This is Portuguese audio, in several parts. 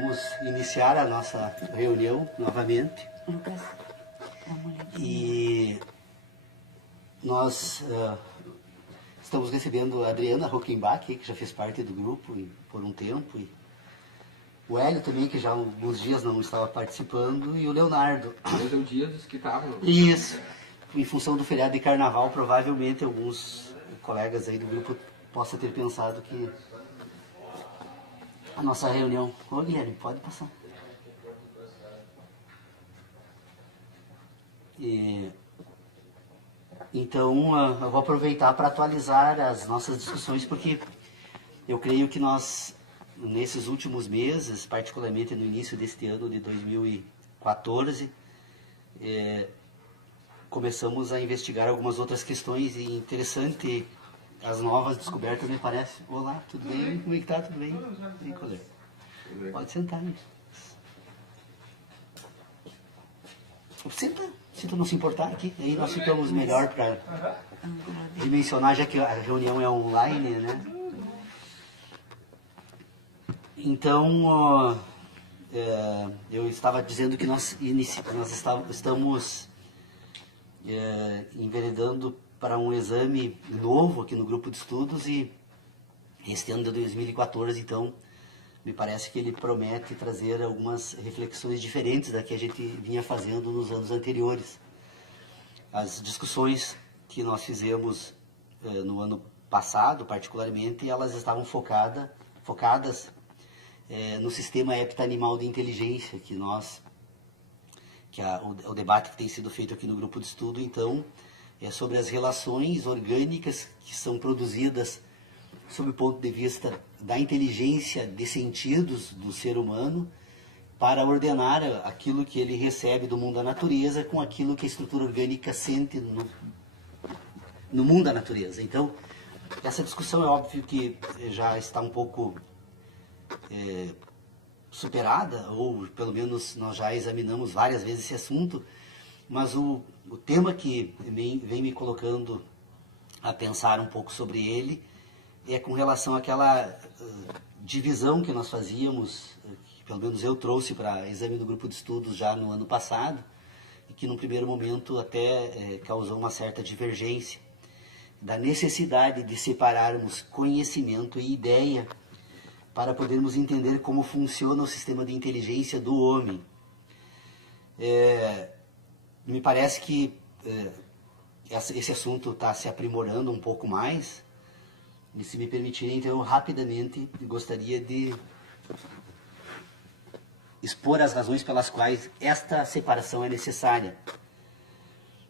vamos iniciar a nossa reunião novamente. Lucas, dá uma olhadinha. E nós estamos recebendo a Adriana Rockenbach, que já fez parte do grupo por um tempo, e o Hélio também, que já há alguns dias não estava participando, e o Leonardo. Hoje é o dia dos que estavam. Isso. Em função do feriado de carnaval, provavelmente alguns colegas aí do grupo possam ter pensado que a nossa reunião... Ô, Guilherme, pode passar. Então, eu vou aproveitar para atualizar as nossas discussões, porque eu creio que nós, nesses últimos meses, particularmente no início deste ano de 2014, começamos a investigar algumas outras questões, e interessante as novas descobertas, me parece. Olá, tudo bem? Como é que tá? Tudo bem? E aí, colega? Pode sentar, né? Senta, se tu não se importar aqui, aí nós ficamos melhor para dimensionar, já que a reunião é online, né? Então, eu estava dizendo que nós estamos enveredando para um exame novo aqui no grupo de estudos, e este ano de 2014, então, me parece que ele promete trazer algumas reflexões diferentes da que a gente vinha fazendo nos anos anteriores. As discussões que nós fizemos no ano passado, particularmente, elas estavam focadas no sistema heptanimal de inteligência, o debate que tem sido feito aqui no grupo de estudo, então, é sobre as relações orgânicas que são produzidas sob o ponto de vista da inteligência de sentidos do ser humano, para ordenar aquilo que ele recebe do mundo da natureza com aquilo que a estrutura orgânica sente no mundo da natureza. Então, essa discussão é óbvio que já está um pouco superada, ou pelo menos nós já examinamos várias vezes esse assunto, mas o tema que vem me colocando a pensar um pouco sobre ele é com relação àquela divisão que nós fazíamos, que pelo menos eu trouxe para exame do grupo de estudos já no ano passado, e que num primeiro momento até causou uma certa divergência, da necessidade de separarmos conhecimento e ideia para podermos entender como funciona o sistema de inteligência do homem. Me parece que esse assunto está se aprimorando um pouco mais, e se me permitirem, então, eu rapidamente gostaria de expor as razões pelas quais esta separação é necessária.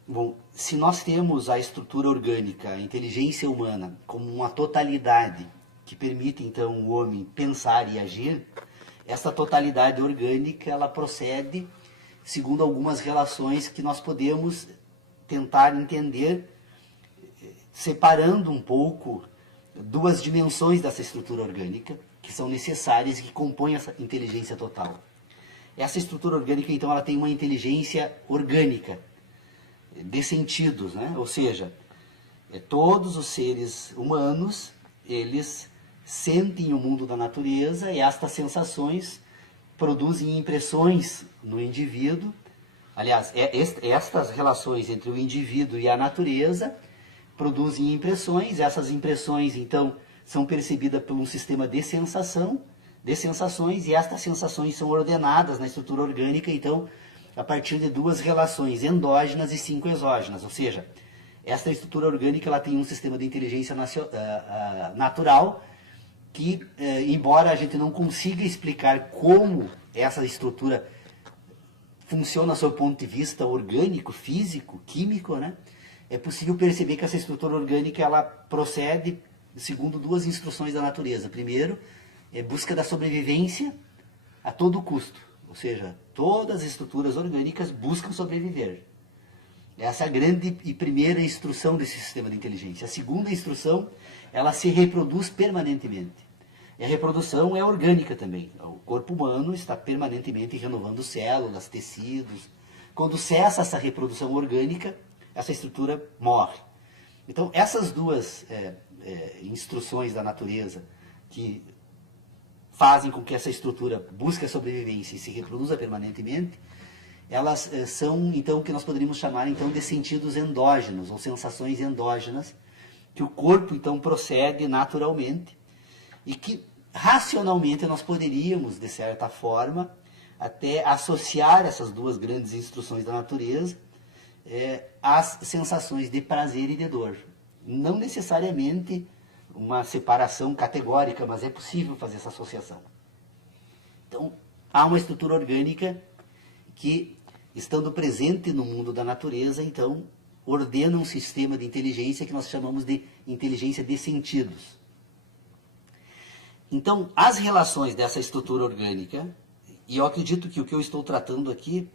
Bom, se nós temos a estrutura orgânica, a inteligência humana, como uma totalidade que permite, então, o homem pensar e agir, essa totalidade orgânica, ela procede segundo algumas relações que nós podemos tentar entender, separando um pouco duas dimensões dessa estrutura orgânica, que são necessárias e que compõem essa inteligência total. Essa estrutura orgânica, então, ela tem uma inteligência orgânica, de sentidos, né? Ou seja, todos os seres humanos, eles sentem o mundo da natureza, e estas sensações produzem impressões no indivíduo. Aliás, estas relações entre o indivíduo e a natureza produzem impressões. Essas impressões, então, são percebidas por um sistema de sensações, e estas sensações são ordenadas na estrutura orgânica, então, a partir de duas relações endógenas e 5 exógenas. Ou seja, esta estrutura orgânica, ela tem um sistema de inteligência natural, que, embora a gente não consiga explicar como essa estrutura funciona sob o ponto de vista orgânico, físico, químico, né? É possível perceber que essa estrutura orgânica, ela procede segundo duas instruções da natureza. Primeiro, é busca da sobrevivência a todo custo. Ou seja, todas as estruturas orgânicas buscam sobreviver. Essa é a grande e primeira instrução desse sistema de inteligência. A segunda instrução, ela se reproduz permanentemente. E a reprodução é orgânica também. O corpo humano está permanentemente renovando células, tecidos. Quando cessa essa reprodução orgânica, essa estrutura morre. Então, essas duas instruções da natureza, que fazem com que essa estrutura busque a sobrevivência e se reproduza permanentemente, elas são, então, o que nós poderíamos chamar, então, de sentidos endógenos, ou sensações endógenas, que o corpo, então, procede naturalmente, e que, racionalmente, nós poderíamos, de certa forma, até associar essas duas grandes instruções da natureza às sensações de prazer e de dor. Não necessariamente uma separação categórica, mas é possível fazer essa associação. Então, há uma estrutura orgânica que, estando presente no mundo da natureza, então, ordena um sistema de inteligência que nós chamamos de inteligência de sentidos. Então, as relações dessa estrutura orgânica, e eu acredito que o que eu estou tratando aqui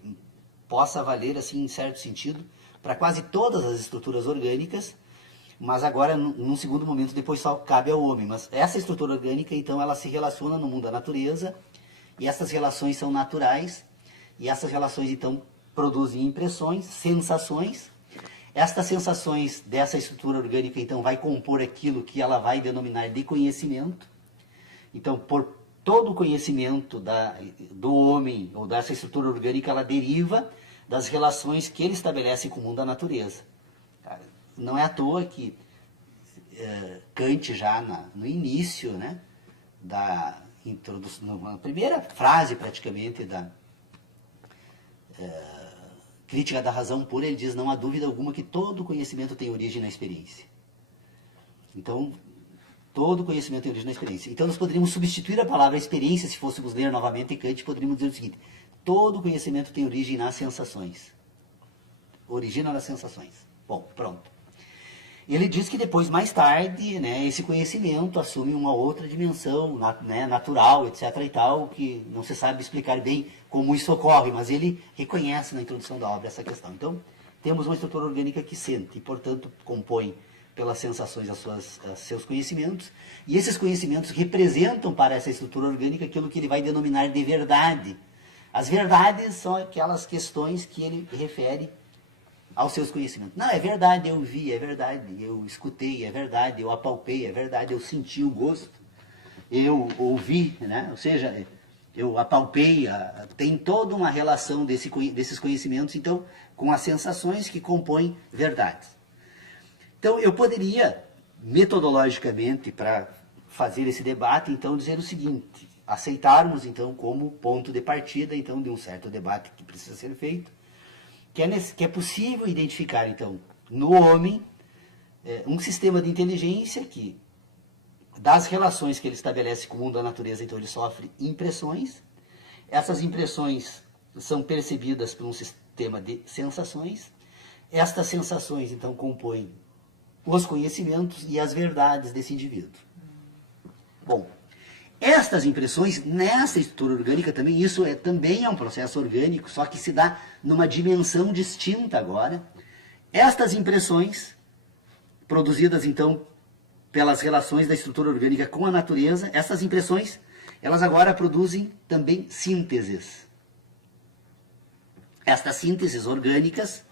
possa valer, assim, em certo sentido, para quase todas as estruturas orgânicas, mas agora, num segundo momento, depois só cabe ao homem. Mas essa estrutura orgânica, então, ela se relaciona no mundo da natureza, e essas relações são naturais, e essas relações, então, produzem impressões, sensações. Estas sensações dessa estrutura orgânica, então, vai compor aquilo que ela vai denominar de conhecimento. Então, por todo o conhecimento do homem, ou dessa estrutura orgânica, ela deriva das relações que ele estabelece com o mundo da natureza. Não é à toa que Kant, já no início, né, da introdução, na primeira frase, praticamente, da Crítica da Razão Pura, ele diz: não há dúvida alguma que todo conhecimento tem origem na experiência. Então, todo conhecimento tem origem na experiência. Então, nós poderíamos substituir a palavra experiência, se fôssemos ler novamente Kant, poderíamos dizer o seguinte: todo conhecimento tem origem nas sensações. Origina nas sensações. Bom, pronto. Ele diz que depois, mais tarde, né, esse conhecimento assume uma outra dimensão, né, natural, etc. e tal, que não se sabe explicar bem como isso ocorre, mas ele reconhece na introdução da obra essa questão. Então, temos uma estrutura orgânica que sente e, portanto, compõe pelas sensações seus conhecimentos, e esses conhecimentos representam para essa estrutura orgânica aquilo que ele vai denominar de verdade. As verdades são aquelas questões que ele refere aos seus conhecimentos. Não, é verdade, eu vi, é verdade, eu escutei, é verdade, eu apalpei, é verdade, eu senti o gosto, eu ouvi, né? Ou seja, eu apalpei, tem toda uma relação desses conhecimentos, então, com as sensações que compõem verdades. Então, eu poderia, metodologicamente, para fazer esse debate, então, dizer o seguinte: aceitarmos, então, como ponto de partida, então, de um certo debate que precisa ser feito, que é possível identificar, então, no homem, um sistema de inteligência que, das relações que ele estabelece com o mundo da natureza, então, ele sofre impressões. Essas impressões são percebidas por um sistema de sensações. Estas sensações, então, compõem os conhecimentos e as verdades desse indivíduo. Bom, estas impressões, nessa estrutura orgânica também, isso também é um processo orgânico, só que se dá numa dimensão distinta agora. Estas impressões, produzidas então pelas relações da estrutura orgânica com a natureza, essas impressões, elas agora produzem também sínteses. Estas sínteses orgânicas,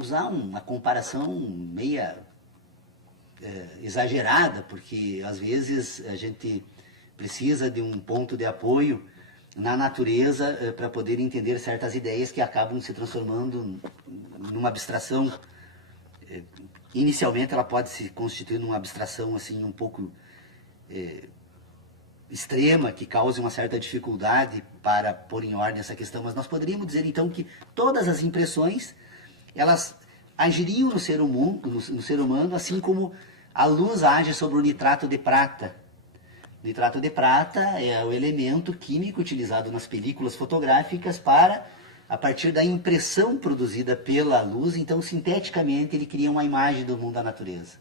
usar uma comparação meia exagerada, porque às vezes a gente precisa de um ponto de apoio na natureza para poder entender certas ideias que acabam se transformando numa abstração. Inicialmente ela pode se constituir numa abstração assim um pouco extrema, que cause uma certa dificuldade para pôr em ordem essa questão, mas nós poderíamos dizer então que todas as impressões, elas agiriam no ser humano, assim como a luz age sobre o nitrato de prata. O nitrato de prata é o elemento químico utilizado nas películas fotográficas para, a partir da impressão produzida pela luz, então, sinteticamente, ele cria uma imagem do mundo da natureza.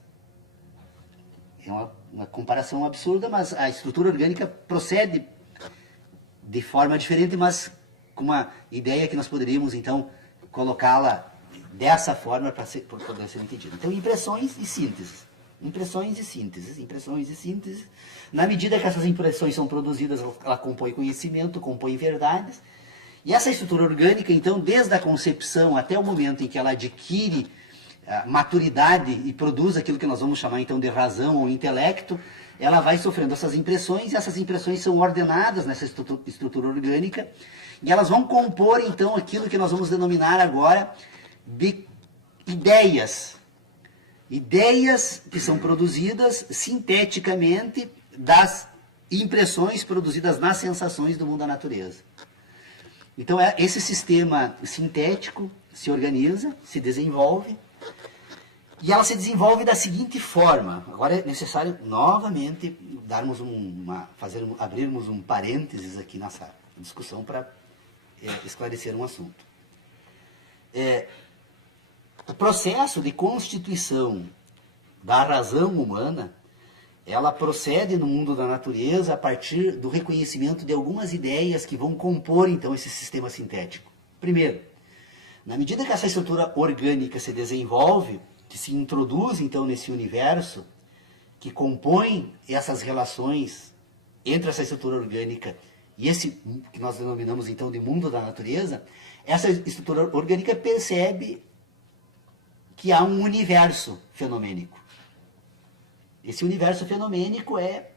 É uma comparação absurda, mas a estrutura orgânica procede de forma diferente, mas com uma ideia que nós poderíamos, então, colocá-la dessa forma para poder ser entendido. Então, impressões e sínteses. Impressões e sínteses, impressões e sínteses. Na medida que essas impressões são produzidas, ela compõe conhecimento, compõe verdades. E essa estrutura orgânica, então, desde a concepção até o momento em que ela adquire maturidade e produz aquilo que nós vamos chamar então de razão ou intelecto, ela vai sofrendo essas impressões, e essas impressões são ordenadas nessa estrutura orgânica, e elas vão compor então aquilo que nós vamos denominar agora de ideias. Ideias que são produzidas sinteticamente das impressões produzidas nas sensações do mundo da natureza. Então, esse sistema sintético se organiza, se desenvolve, e ela se desenvolve da seguinte forma. Agora é necessário, novamente, abrirmos um parênteses aqui nessa discussão para esclarecer um assunto. O processo de constituição da razão humana, ela procede no mundo da natureza a partir do reconhecimento de algumas ideias que vão compor, então, esse sistema sintético. Primeiro, na medida que essa estrutura orgânica se desenvolve, que se introduz, então, nesse universo, que compõe essas relações entre essa estrutura orgânica e esse que nós denominamos, então, de mundo da natureza, essa estrutura orgânica percebe que há um universo fenomênico. Esse universo fenomênico é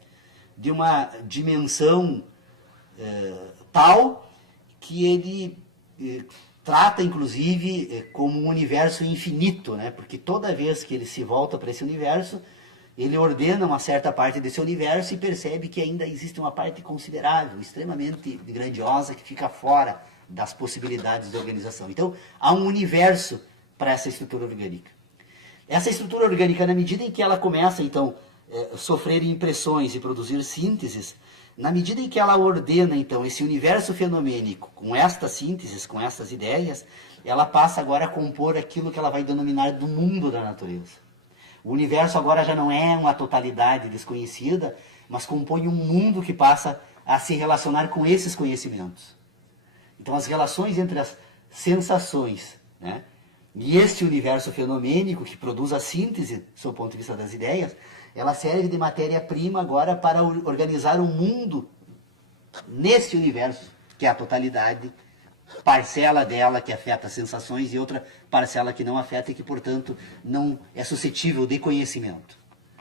de uma dimensão tal que ele trata, inclusive, como um universo infinito, né? Porque toda vez que ele se volta para esse universo, ele ordena uma certa parte desse universo e percebe que ainda existe uma parte considerável, extremamente grandiosa, que fica fora das possibilidades de organização. Então, há um universo para essa estrutura orgânica. Essa estrutura orgânica, na medida em que ela começa, então, a sofrer impressões e produzir sínteses, na medida em que ela ordena, então, esse universo fenomênico com estas sínteses, com essas ideias, ela passa agora a compor aquilo que ela vai denominar do mundo da natureza. O universo agora já não é uma totalidade desconhecida, mas compõe um mundo que passa a se relacionar com esses conhecimentos. Então, as relações entre as sensações, né, e este universo fenomênico que produz a síntese, do ponto de vista das ideias, ela serve de matéria-prima agora para organizar o mundo nesse universo, que é a totalidade, parcela dela que afeta as sensações e outra parcela que não afeta e que, portanto, não é suscetível de conhecimento.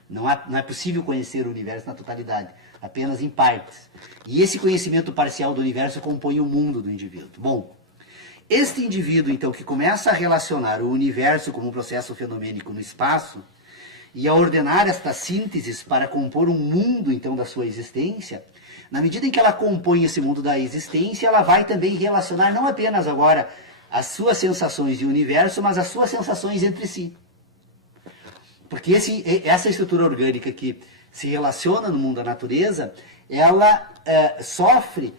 Não é possível conhecer o universo na totalidade, apenas em partes. E esse conhecimento parcial do universo compõe o mundo do indivíduo. Bom, este indivíduo, então, que começa a relacionar o universo como um processo fenomênico no espaço e a ordenar estas sínteses para compor um mundo, então, da sua existência, na medida em que ela compõe esse mundo da existência, ela vai também relacionar não apenas agora as suas sensações de universo, mas as suas sensações entre si. Porque essa estrutura orgânica que se relaciona no mundo da natureza, ela sofre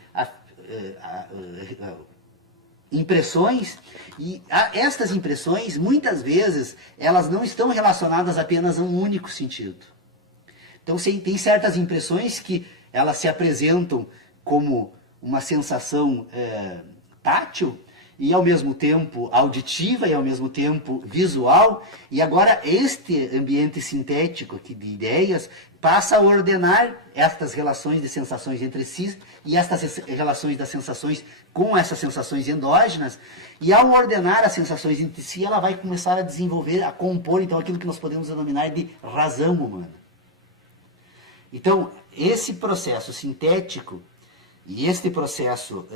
impressões, e estas impressões, muitas vezes, elas não estão relacionadas apenas a um único sentido. Então, tem certas impressões que elas se apresentam como uma sensação tátil, e ao mesmo tempo auditiva, e ao mesmo tempo visual, e agora este ambiente sintético aqui de ideias passa a ordenar estas relações de sensações entre si, e estas relações das sensações com essas sensações endógenas, e ao ordenar as sensações entre si, ela vai começar a desenvolver, a compor, então, aquilo que nós podemos denominar de razão humana. Então, esse processo sintético e este processo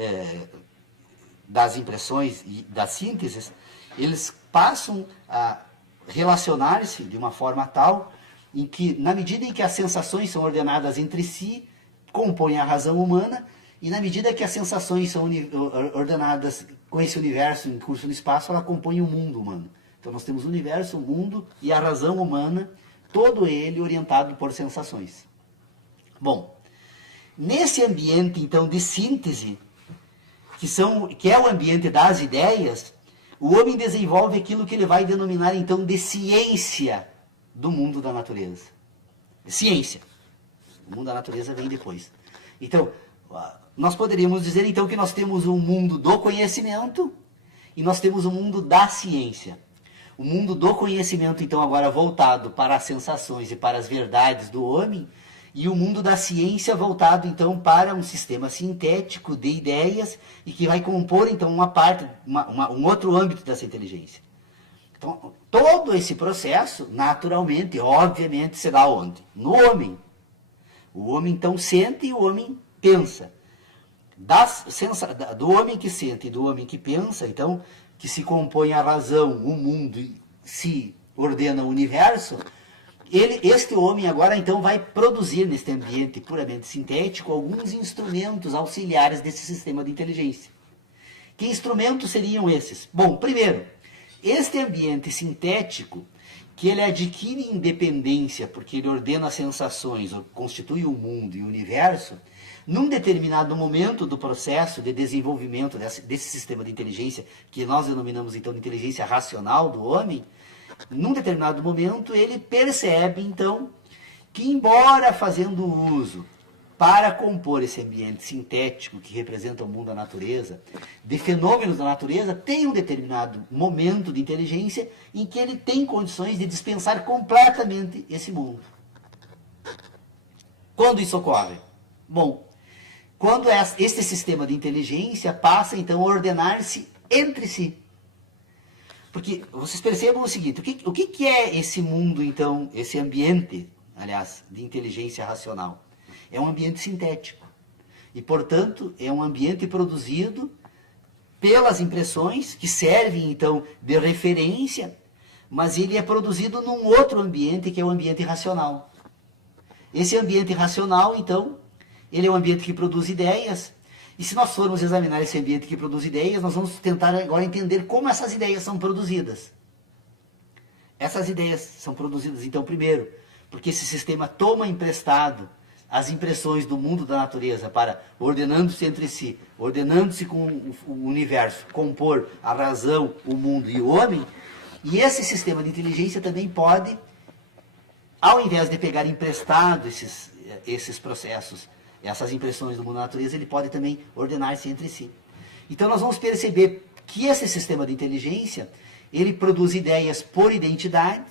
das impressões e das sínteses, eles passam a relacionar-se de uma forma tal em que, na medida em que as sensações são ordenadas entre si, compõem a razão humana, e na medida que as sensações são ordenadas com esse universo em curso no espaço, ela compõe o mundo humano. Então nós temos o universo, o mundo e a razão humana, todo ele orientado por sensações. Bom, nesse ambiente, então, de síntese, que é o ambiente das ideias, o homem desenvolve aquilo que ele vai denominar, então, de ciência do mundo da natureza. Ciência. O mundo da natureza vem depois. Então, nós poderíamos dizer, então, que nós temos um mundo do conhecimento e nós temos um mundo da ciência. O mundo do conhecimento, então, agora voltado para as sensações e para as verdades do homem, e o mundo da ciência voltado, então, para um sistema sintético de ideias e que vai compor, então, uma parte, um outro âmbito dessa inteligência. Então, todo esse processo, naturalmente, obviamente, se dá onde? No homem. O homem, então, sente e o homem pensa. Do homem que sente e do homem que pensa, então, que se compõe a razão, o mundo e se ordena o universo, este homem agora, então, vai produzir neste ambiente puramente sintético alguns instrumentos auxiliares desse sistema de inteligência. Que instrumentos seriam esses? Bom, primeiro, este ambiente sintético, que ele adquire independência porque ele ordena as sensações, constitui o mundo e o universo, num determinado momento do processo de desenvolvimento desse sistema de inteligência, que nós denominamos então de inteligência racional do homem, num determinado momento ele percebe então que, embora fazendo uso para compor esse ambiente sintético que representa o mundo da natureza, de fenômenos da natureza, tem um determinado momento de inteligência em que ele tem condições de dispensar completamente esse mundo. Quando isso ocorre? Bom, quando este sistema de inteligência passa então a ordenar-se entre si. Porque vocês percebam o seguinte, o que é esse mundo então, esse ambiente, aliás, de inteligência racional? É um ambiente sintético. E, portanto, é um ambiente produzido pelas impressões, que servem, então, de referência, mas ele é produzido num outro ambiente, que é o ambiente racional. Esse ambiente racional, então, ele é um ambiente que produz ideias, e se nós formos examinar esse ambiente que produz ideias, nós vamos tentar agora entender como essas ideias são produzidas. Essas ideias são produzidas, então, primeiro, porque esse sistema toma emprestado as impressões do mundo da natureza para, ordenando-se entre si, ordenando-se com o universo, compor a razão, o mundo e o homem, e esse sistema de inteligência também pode, ao invés de pegar emprestado esses processos, essas impressões do mundo da natureza, ele pode também ordenar-se entre si. Então nós vamos perceber que esse sistema de inteligência, ele produz ideias por identidade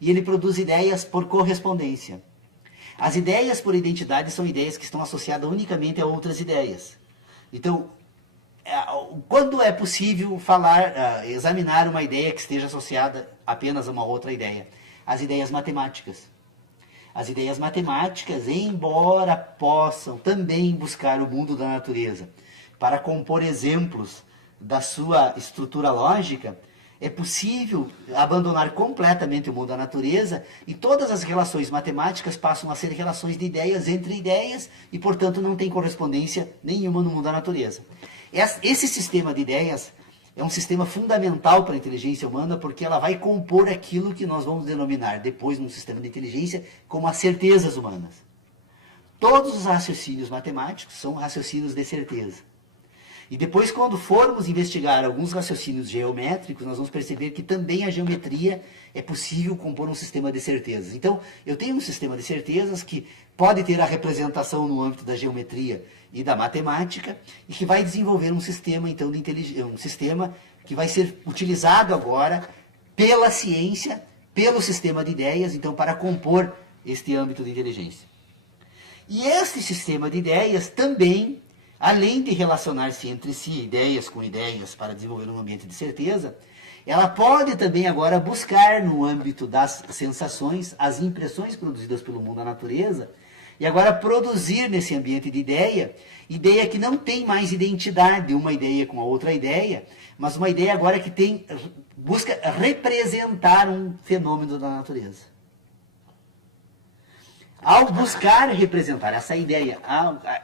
e ele produz ideias por correspondência. As ideias por identidade são ideias que estão associadas unicamente a outras ideias. Então, quando é possível examinar uma ideia que esteja associada apenas a uma outra ideia? As ideias matemáticas. As ideias matemáticas, embora possam também buscar o mundo da natureza para compor exemplos da sua estrutura lógica, é possível abandonar completamente o mundo da natureza e todas as relações matemáticas passam a ser relações de ideias entre ideias e, portanto, não tem correspondência nenhuma no mundo da natureza. Esse sistema de ideias é um sistema fundamental para a inteligência humana porque ela vai compor aquilo que nós vamos denominar depois num sistema de inteligência como as certezas humanas. Todos os raciocínios matemáticos são raciocínios de certeza. E depois, quando formos investigar alguns raciocínios geométricos, nós vamos perceber que também a geometria é possível compor um sistema de certezas. Então, eu tenho um sistema de certezas que pode ter a representação no âmbito da geometria e da matemática, e que vai desenvolver um sistema, então, de inteligência, um sistema que vai ser utilizado agora pela ciência, pelo sistema de ideias, então, para compor este âmbito de inteligência. E este sistema de ideias também, além de relacionar-se entre si, ideias com ideias, para desenvolver um ambiente de certeza, ela pode também agora buscar no âmbito das sensações, as impressões produzidas pelo mundo da natureza, e agora produzir nesse ambiente de ideia que não tem mais identidade, uma ideia com a outra ideia, mas uma ideia agora que busca representar um fenômeno da natureza. Ao buscar representar essa ideia,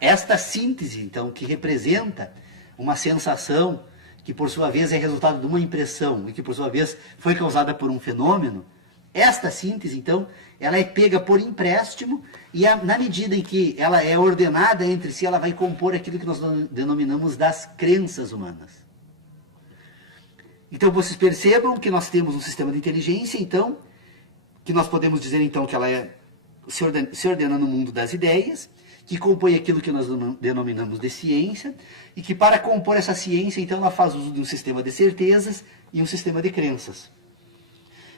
esta síntese, então, que representa uma sensação, que por sua vez é resultado de uma impressão, e que por sua vez foi causada por um fenômeno, esta síntese, então, ela é pega por empréstimo, e na medida em que ela é ordenada entre si, ela vai compor aquilo que nós denominamos das crenças humanas. Então, vocês percebam que nós temos um sistema de inteligência, então, que nós podemos dizer, então, que ela se ordena no mundo das ideias, que compõe aquilo que nós denominamos de ciência, e que para compor essa ciência, então, ela faz uso de um sistema de certezas e um sistema de crenças.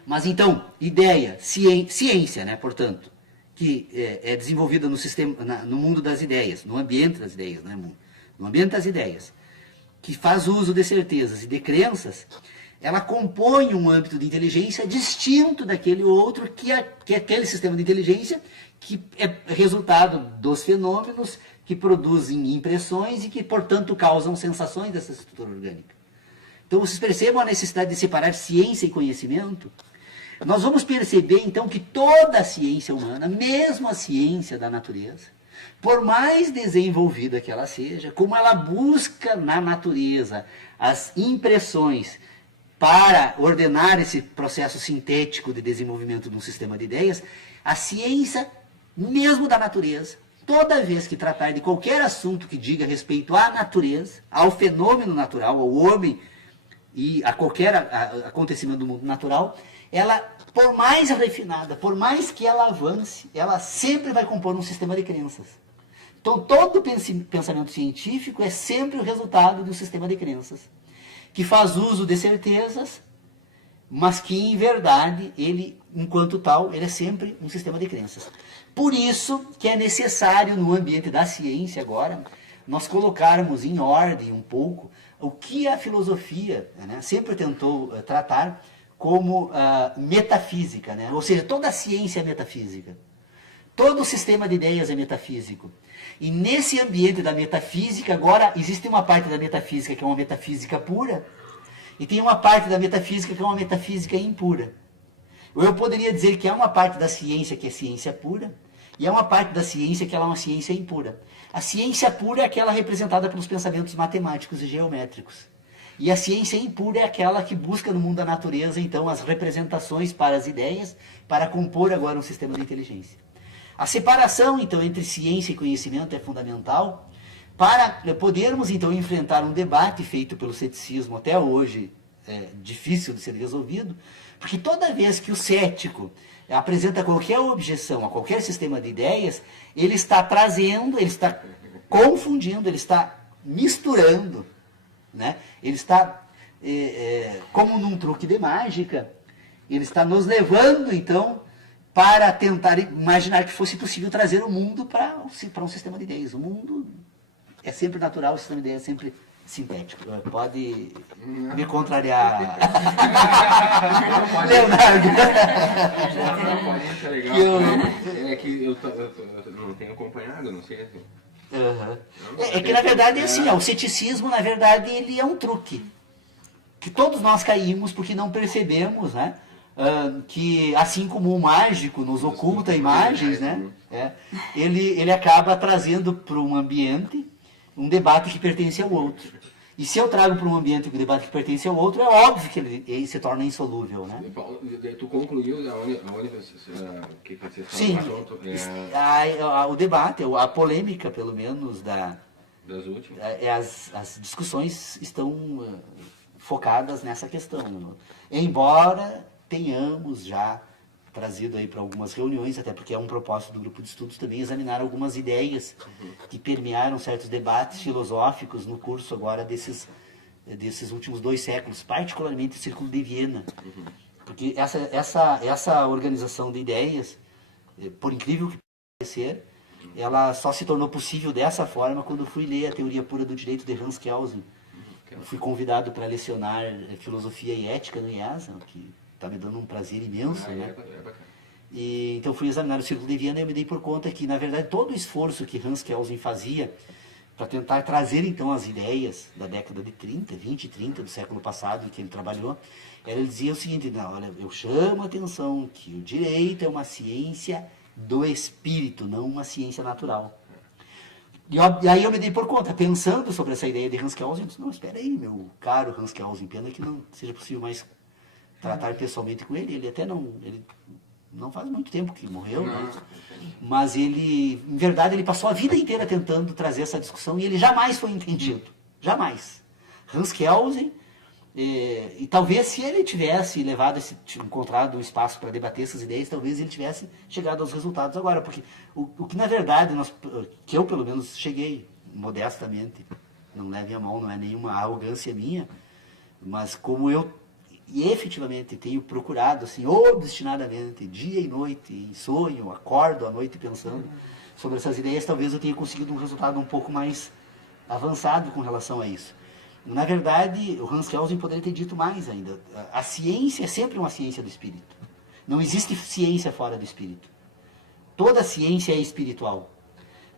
Mas então, ideia, ciência, né, portanto, que é desenvolvida no mundo das ideias, no ambiente das ideias, né, no ambiente das ideias, que faz uso de certezas e de crenças, ela compõe um âmbito de inteligência distinto daquele outro, que é aquele sistema de inteligência que é resultado dos fenômenos que produzem impressões e que, portanto, causam sensações dessa estrutura orgânica. Então, vocês percebam a necessidade de separar ciência e conhecimento? Nós vamos perceber, então, que toda a ciência humana, mesmo a ciência da natureza, por mais desenvolvida que ela seja, como ela busca na natureza as impressões para ordenar esse processo sintético de desenvolvimento de um sistema de ideias, a ciência, mesmo da natureza, toda vez que tratar de qualquer assunto que diga respeito à natureza, ao fenômeno natural, ao homem e a qualquer acontecimento do mundo natural, ela, por mais refinada, por mais que ela avance, ela sempre vai compor um sistema de crenças. Então, todo pensamento científico é sempre o resultado de um sistema de crenças, que faz uso de certezas, mas que, em verdade, ele, enquanto tal, ele é sempre um sistema de crenças. Por isso que é necessário, no ambiente da ciência agora, nós colocarmos em ordem um pouco o que a filosofia, né, sempre tentou tratar como metafísica, né? Ou seja, toda a ciência é metafísica. Todo o sistema de ideias é metafísico. E nesse ambiente da metafísica, agora, existe uma parte da metafísica que é uma metafísica pura, e tem uma parte da metafísica que é uma metafísica impura. Eu poderia dizer que há uma parte da ciência que é ciência pura, e há uma parte da ciência que ela é uma ciência impura. A ciência pura é aquela representada pelos pensamentos matemáticos e geométricos. E a ciência impura é aquela que busca no mundo da natureza, então, as representações para as ideias, para compor agora um sistema de inteligência. A separação, então, entre ciência e conhecimento é fundamental para podermos, então, enfrentar um debate feito pelo ceticismo até hoje, difícil de ser resolvido, porque toda vez que o cético apresenta qualquer objeção a qualquer sistema de ideias, ele está trazendo, ele está confundindo, ele está misturando, né? Ele está, como num truque de mágica, ele está nos levando, então, para tentar imaginar que fosse possível trazer o mundo para um sistema de ideias. O mundo é sempre natural, o sistema de ideias é sempre sintético. Pode me contrariar, Leonardo. É que eu não tenho acompanhado, não sei. Uhum. É que, na verdade, é assim, o ceticismo, na verdade, ele é um truque. Que todos nós caímos porque não percebemos, né? Que, assim como o mágico nos oculta imagens, né? Ele acaba trazendo para um ambiente um debate que pertence ao outro. E se eu trago para um ambiente um debate que pertence ao outro, é óbvio que ele se torna insolúvel, né? Tu concluiu aonde que você falou? Sim, o debate, a polêmica, pelo menos, das últimas. As discussões estão focadas nessa questão. Embora tenhamos já trazido aí para algumas reuniões, até porque é um propósito do grupo de estudos também examinar algumas ideias que permearam certos debates filosóficos no curso agora desses últimos 2 séculos, particularmente o Círculo de Viena. Porque essa organização de ideias, por incrível que pareça, ela só se tornou possível dessa forma quando eu fui ler a Teoria Pura do Direito de Hans Kelsen. Eu fui convidado para lecionar filosofia e ética no IESA, que está me dando um prazer imenso, né? E, então fui examinar o Círculo de Viena e eu me dei por conta que, na verdade, todo o esforço que Hans Kelsen fazia para tentar trazer, então, as ideias da década de 20 e 30 do século passado em que ele trabalhou, ele dizia o seguinte: não, olha, eu chamo a atenção que o direito é uma ciência do espírito, não uma ciência natural. E aí eu me dei por conta, pensando sobre essa ideia de Hans Kelsen, eu disse: não, espera aí, meu caro Hans Kelsen, pena que não seja possível mais tratar pessoalmente com ele. Ele não faz muito tempo que morreu, né? Mas ele, em verdade, ele passou a vida inteira tentando trazer essa discussão e ele jamais foi entendido. Jamais. Hans Kelsen, e talvez se ele tivesse encontrado um espaço para debater essas ideias, talvez ele tivesse chegado aos resultados agora. Porque o que, na verdade, que eu, pelo menos, cheguei modestamente, não leve a mão, não é nenhuma arrogância minha, mas como eu efetivamente tenho procurado, assim, obstinadamente, dia e noite, em sonho, acordo à noite pensando sobre essas ideias, talvez eu tenha conseguido um resultado um pouco mais avançado com relação a isso. Na verdade, o Hans Kelsen poderia ter dito mais ainda. A ciência é sempre uma ciência do espírito. Não existe ciência fora do espírito. Toda ciência é espiritual.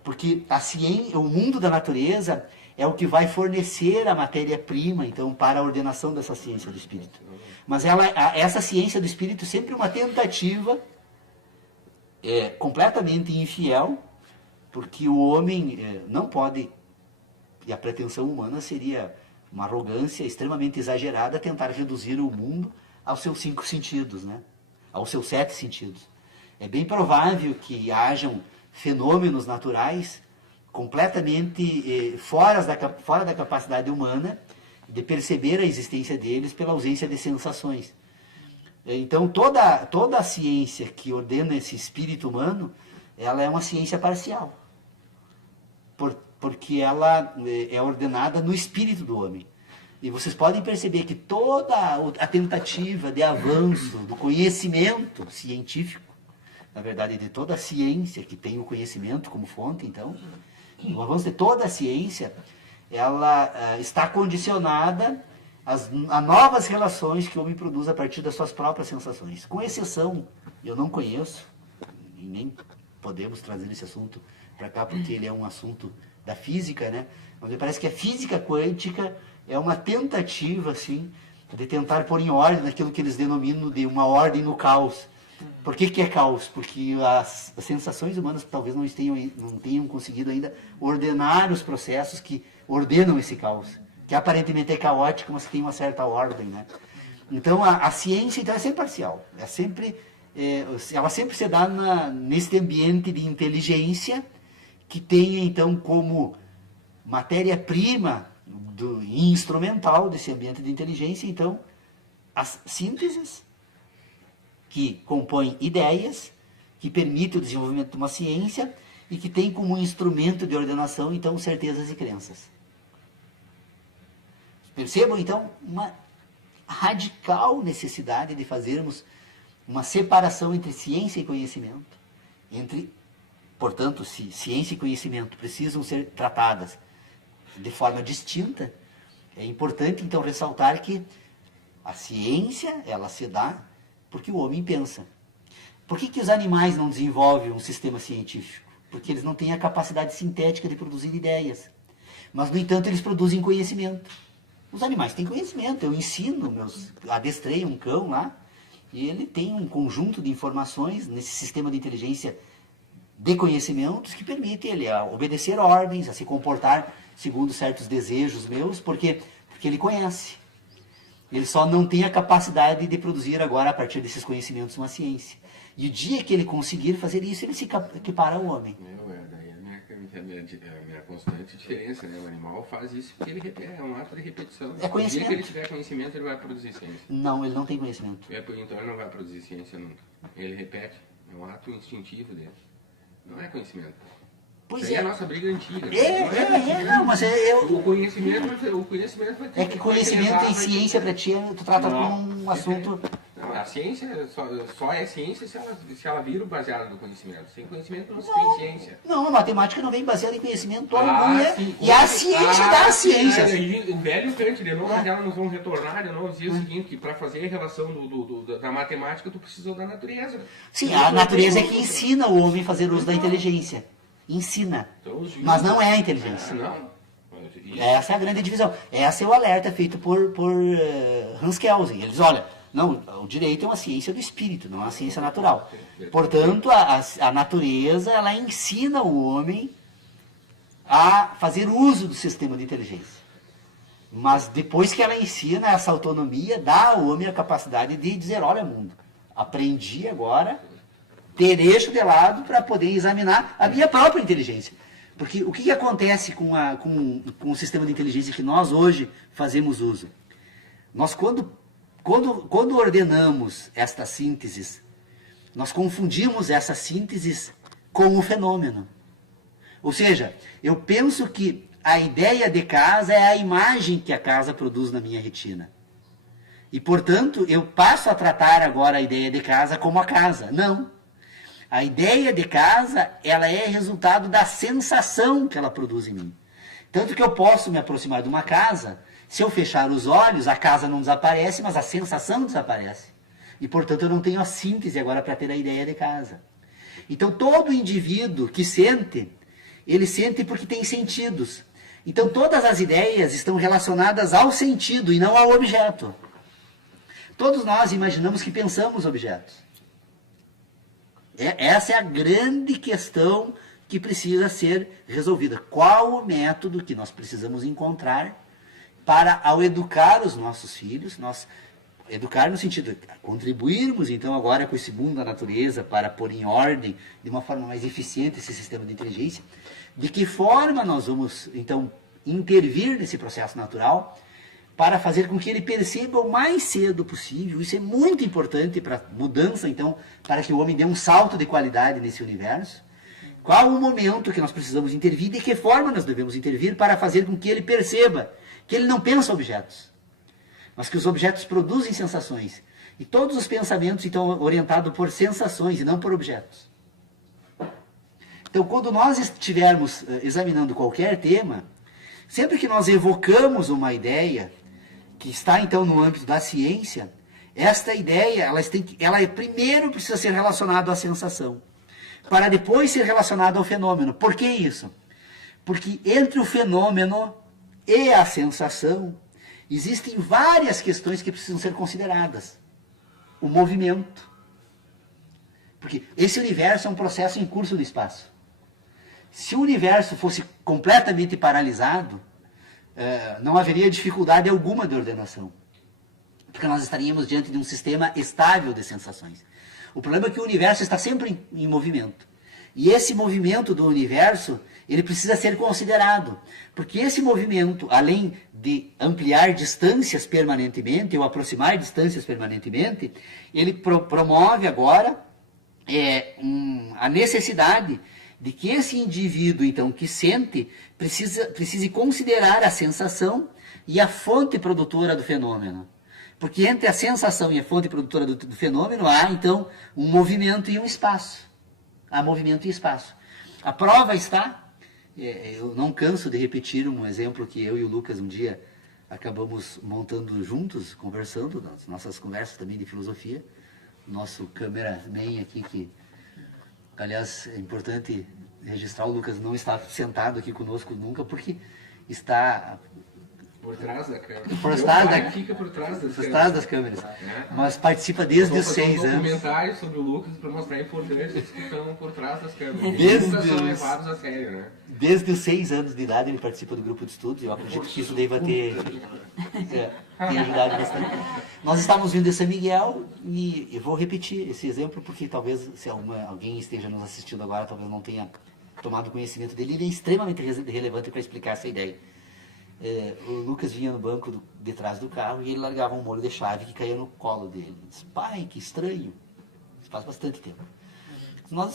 Porque a ciência, o mundo da natureza é o que vai fornecer a matéria-prima, então, para a ordenação dessa ciência do espírito. Mas essa ciência do espírito é sempre uma tentativa completamente infiel, porque o homem não pode, e a pretensão humana seria uma arrogância extremamente exagerada, tentar reduzir o mundo aos seus 5 sentidos, né? Aos seus 7 sentidos. É bem provável que hajam fenômenos naturais completamente fora da capacidade humana de perceber a existência deles pela ausência de sensações. Então, toda a ciência que ordena esse espírito humano, ela é uma ciência parcial. Porque ela é ordenada no espírito do homem. E vocês podem perceber que toda a tentativa de avanço do conhecimento científico, na verdade, de toda a ciência que tem o conhecimento como fonte, então, o avanço de toda a ciência, ela está condicionada a novas relações que o homem produz a partir das suas próprias sensações. Com exceção, eu não conheço, e nem podemos trazer esse assunto para cá, porque ele é um assunto da física, né? Mas me parece que a física quântica é uma tentativa, assim, de tentar pôr em ordem aquilo que eles denominam de uma ordem no caos. Por que é caos? Porque as sensações humanas talvez não tenham conseguido ainda ordenar os processos que ordenam esse caos, que aparentemente é caótico, mas que tem uma certa ordem, né? Então, a ciência então, é sempre parcial. Ela sempre se dá nesse ambiente de inteligência que tem, então, como matéria-prima instrumental desse ambiente de inteligência, então, as sínteses que compõem ideias, que permitem o desenvolvimento de uma ciência e que tem como instrumento de ordenação, então, certezas e crenças. Percebam, então, uma radical necessidade de fazermos uma separação entre ciência e conhecimento. Portanto, se ciência e conhecimento precisam ser tratadas de forma distinta, é importante, então, ressaltar que a ciência, ela se dá porque o homem pensa. Por que os animais não desenvolvem um sistema científico? Porque eles não têm a capacidade sintética de produzir ideias. Mas, no entanto, eles produzem conhecimento. Os animais têm conhecimento. Eu ensino, adestrei um cão lá, e ele tem um conjunto de informações nesse sistema de inteligência de conhecimentos que permite ele a obedecer ordens, a se comportar segundo certos desejos meus, porque ele conhece. Ele só não tem a capacidade de produzir agora, a partir desses conhecimentos, uma ciência. E o dia que ele conseguir fazer isso, ele se equipara ao homem. Daí a minha constante diferença, né? O animal faz isso porque ele é um ato de repetição. É conhecimento. O dia que ele tiver conhecimento, ele vai produzir ciência. Não, ele não tem conhecimento. Então ele não vai produzir ciência nunca. Ele repete. É um ato instintivo dele. Não é conhecimento. Pois isso aí é a nossa briga antiga. Não, mas o conhecimento vai ter. É que conhecimento em ciência para ti, tu trata como um assunto. Não, a ciência só é ciência se ela vira baseada no conhecimento. Sem conhecimento não se tem ciência. Não, a matemática não vem baseada em conhecimento algum, e a ciência das ciências. O velho Kant, de novo, aquela nós vamos retornar, de novo, dizia o seguinte, que para fazer a relação da matemática, tu precisa da natureza. Sim, a natureza é que ensina o homem a fazer uso da inteligência. Ensina. Mas não é a inteligência. Não. Essa é a grande divisão. Esse é o alerta feito por Hans Kelsen. Eles, olha, não, o direito é uma ciência do espírito, não é uma ciência natural. Portanto, a natureza, ela ensina o homem a fazer uso do sistema de inteligência. Mas depois que ela ensina, essa autonomia dá ao homem a capacidade de dizer, olha, mundo, aprendi agora, deixo de lado para poder examinar a minha própria inteligência. Porque o que acontece com o sistema de inteligência que nós hoje fazemos uso? Nós, quando ordenamos estas sínteses, nós confundimos essas sínteses com o fenômeno. Ou seja, eu penso que a ideia de casa é a imagem que a casa produz na minha retina. E, portanto, eu passo a tratar agora a ideia de casa como a casa. Não. A ideia de casa, ela é resultado da sensação que ela produz em mim. Tanto que eu posso me aproximar de uma casa Se eu fechar os olhos, a casa não desaparece, mas a sensação desaparece. E, portanto, eu não tenho a síntese agora para ter a ideia de casa. Então, todo indivíduo que sente, ele sente porque tem sentidos. Então, todas as ideias estão relacionadas ao sentido e não ao objeto. Todos nós imaginamos que pensamos objetos. Essa é a grande questão que precisa ser resolvida. Qual o método que nós precisamos encontrar para, ao educar os nossos filhos, educar no sentido de contribuirmos, então, agora com esse mundo da natureza para pôr em ordem, de uma forma mais eficiente, esse sistema de inteligência, de que forma nós vamos, então, intervir nesse processo natural para fazer com que ele perceba o mais cedo possível. Isso é muito importante para a mudança, então, para que o homem dê um salto de qualidade nesse universo. Qual o momento que nós precisamos intervir, de que forma nós devemos intervir para fazer com que ele perceba que ele não pensa objetos, mas que os objetos produzem sensações. E todos os pensamentos estão orientados por sensações e não por objetos. Então, quando nós estivermos examinando qualquer tema, sempre que nós evocamos uma ideia, que está então no âmbito da ciência, esta ideia, ela primeiro precisa ser relacionada à sensação, para depois ser relacionada ao fenômeno. Por que isso? Porque entre o fenômeno e a sensação, existem várias questões que precisam ser consideradas. O movimento. Porque esse universo é um processo em curso no espaço. Se o universo fosse completamente paralisado, não haveria dificuldade alguma de ordenação. Porque nós estaríamos diante de um sistema estável de sensações. O problema é que o universo está sempre em movimento. E esse movimento do universo, ele precisa ser considerado. Porque esse movimento, além de ampliar distâncias permanentemente, ou aproximar distâncias permanentemente, ele promove agora a necessidade de que esse indivíduo, então, que sente, precise considerar a sensação e a fonte produtora do fenômeno. Porque entre a sensação e a fonte produtora do fenômeno há, então, um movimento e um espaço. Há movimento e espaço. A prova está, eu não canso de repetir um exemplo que eu e o Lucas um dia acabamos montando juntos, conversando, nas nossas conversas também de filosofia. Nosso cameraman aqui, que, aliás, é importante registrar, o Lucas não está sentado aqui conosco nunca, porque está por trás da câmera. Fica por trás das câmeras. Mas participa desde os 6 anos. Um documentário sobre o Lucas para mostrar a importância que estão por trás das câmeras. Nunca são levados a sério, né? Desde os 6 anos de idade ele participa do grupo de estudos. Eu acredito que isso deva ter ajudado bastante. Nós estávamos vindo de São Miguel e eu vou repetir esse exemplo porque talvez, se alguém esteja nos assistindo agora, talvez não tenha tomado conhecimento dele. Ele é extremamente relevante para explicar essa ideia. O Lucas vinha no banco de trás do carro e ele largava um molho de chave que caía no colo dele. Ele disse: pai, que estranho. Isso faz bastante tempo.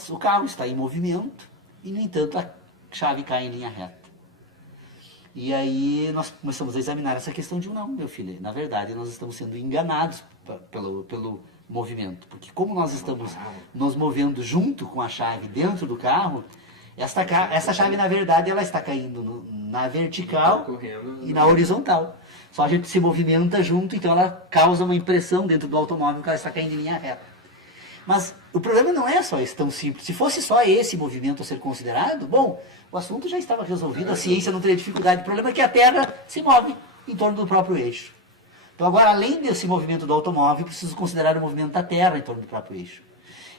O carro está em movimento e, no entanto, a chave cai em linha reta. E aí nós começamos a examinar essa questão de não, meu filho, na verdade nós estamos sendo enganados pelo movimento. Porque como nós estamos nos movendo junto com a chave dentro do carro, essa chave, na verdade, ela está caindo na vertical e na horizontal. Só a gente se movimenta junto, então ela causa uma impressão dentro do automóvel que ela está caindo em linha reta. Mas o problema não é só isso tão simples. Se fosse só esse movimento a ser considerado, bom, o assunto já estava resolvido, a ciência não teria dificuldade. O problema é que a Terra se move em torno do próprio eixo. Então agora, além desse movimento do automóvel, preciso considerar o movimento da Terra em torno do próprio eixo.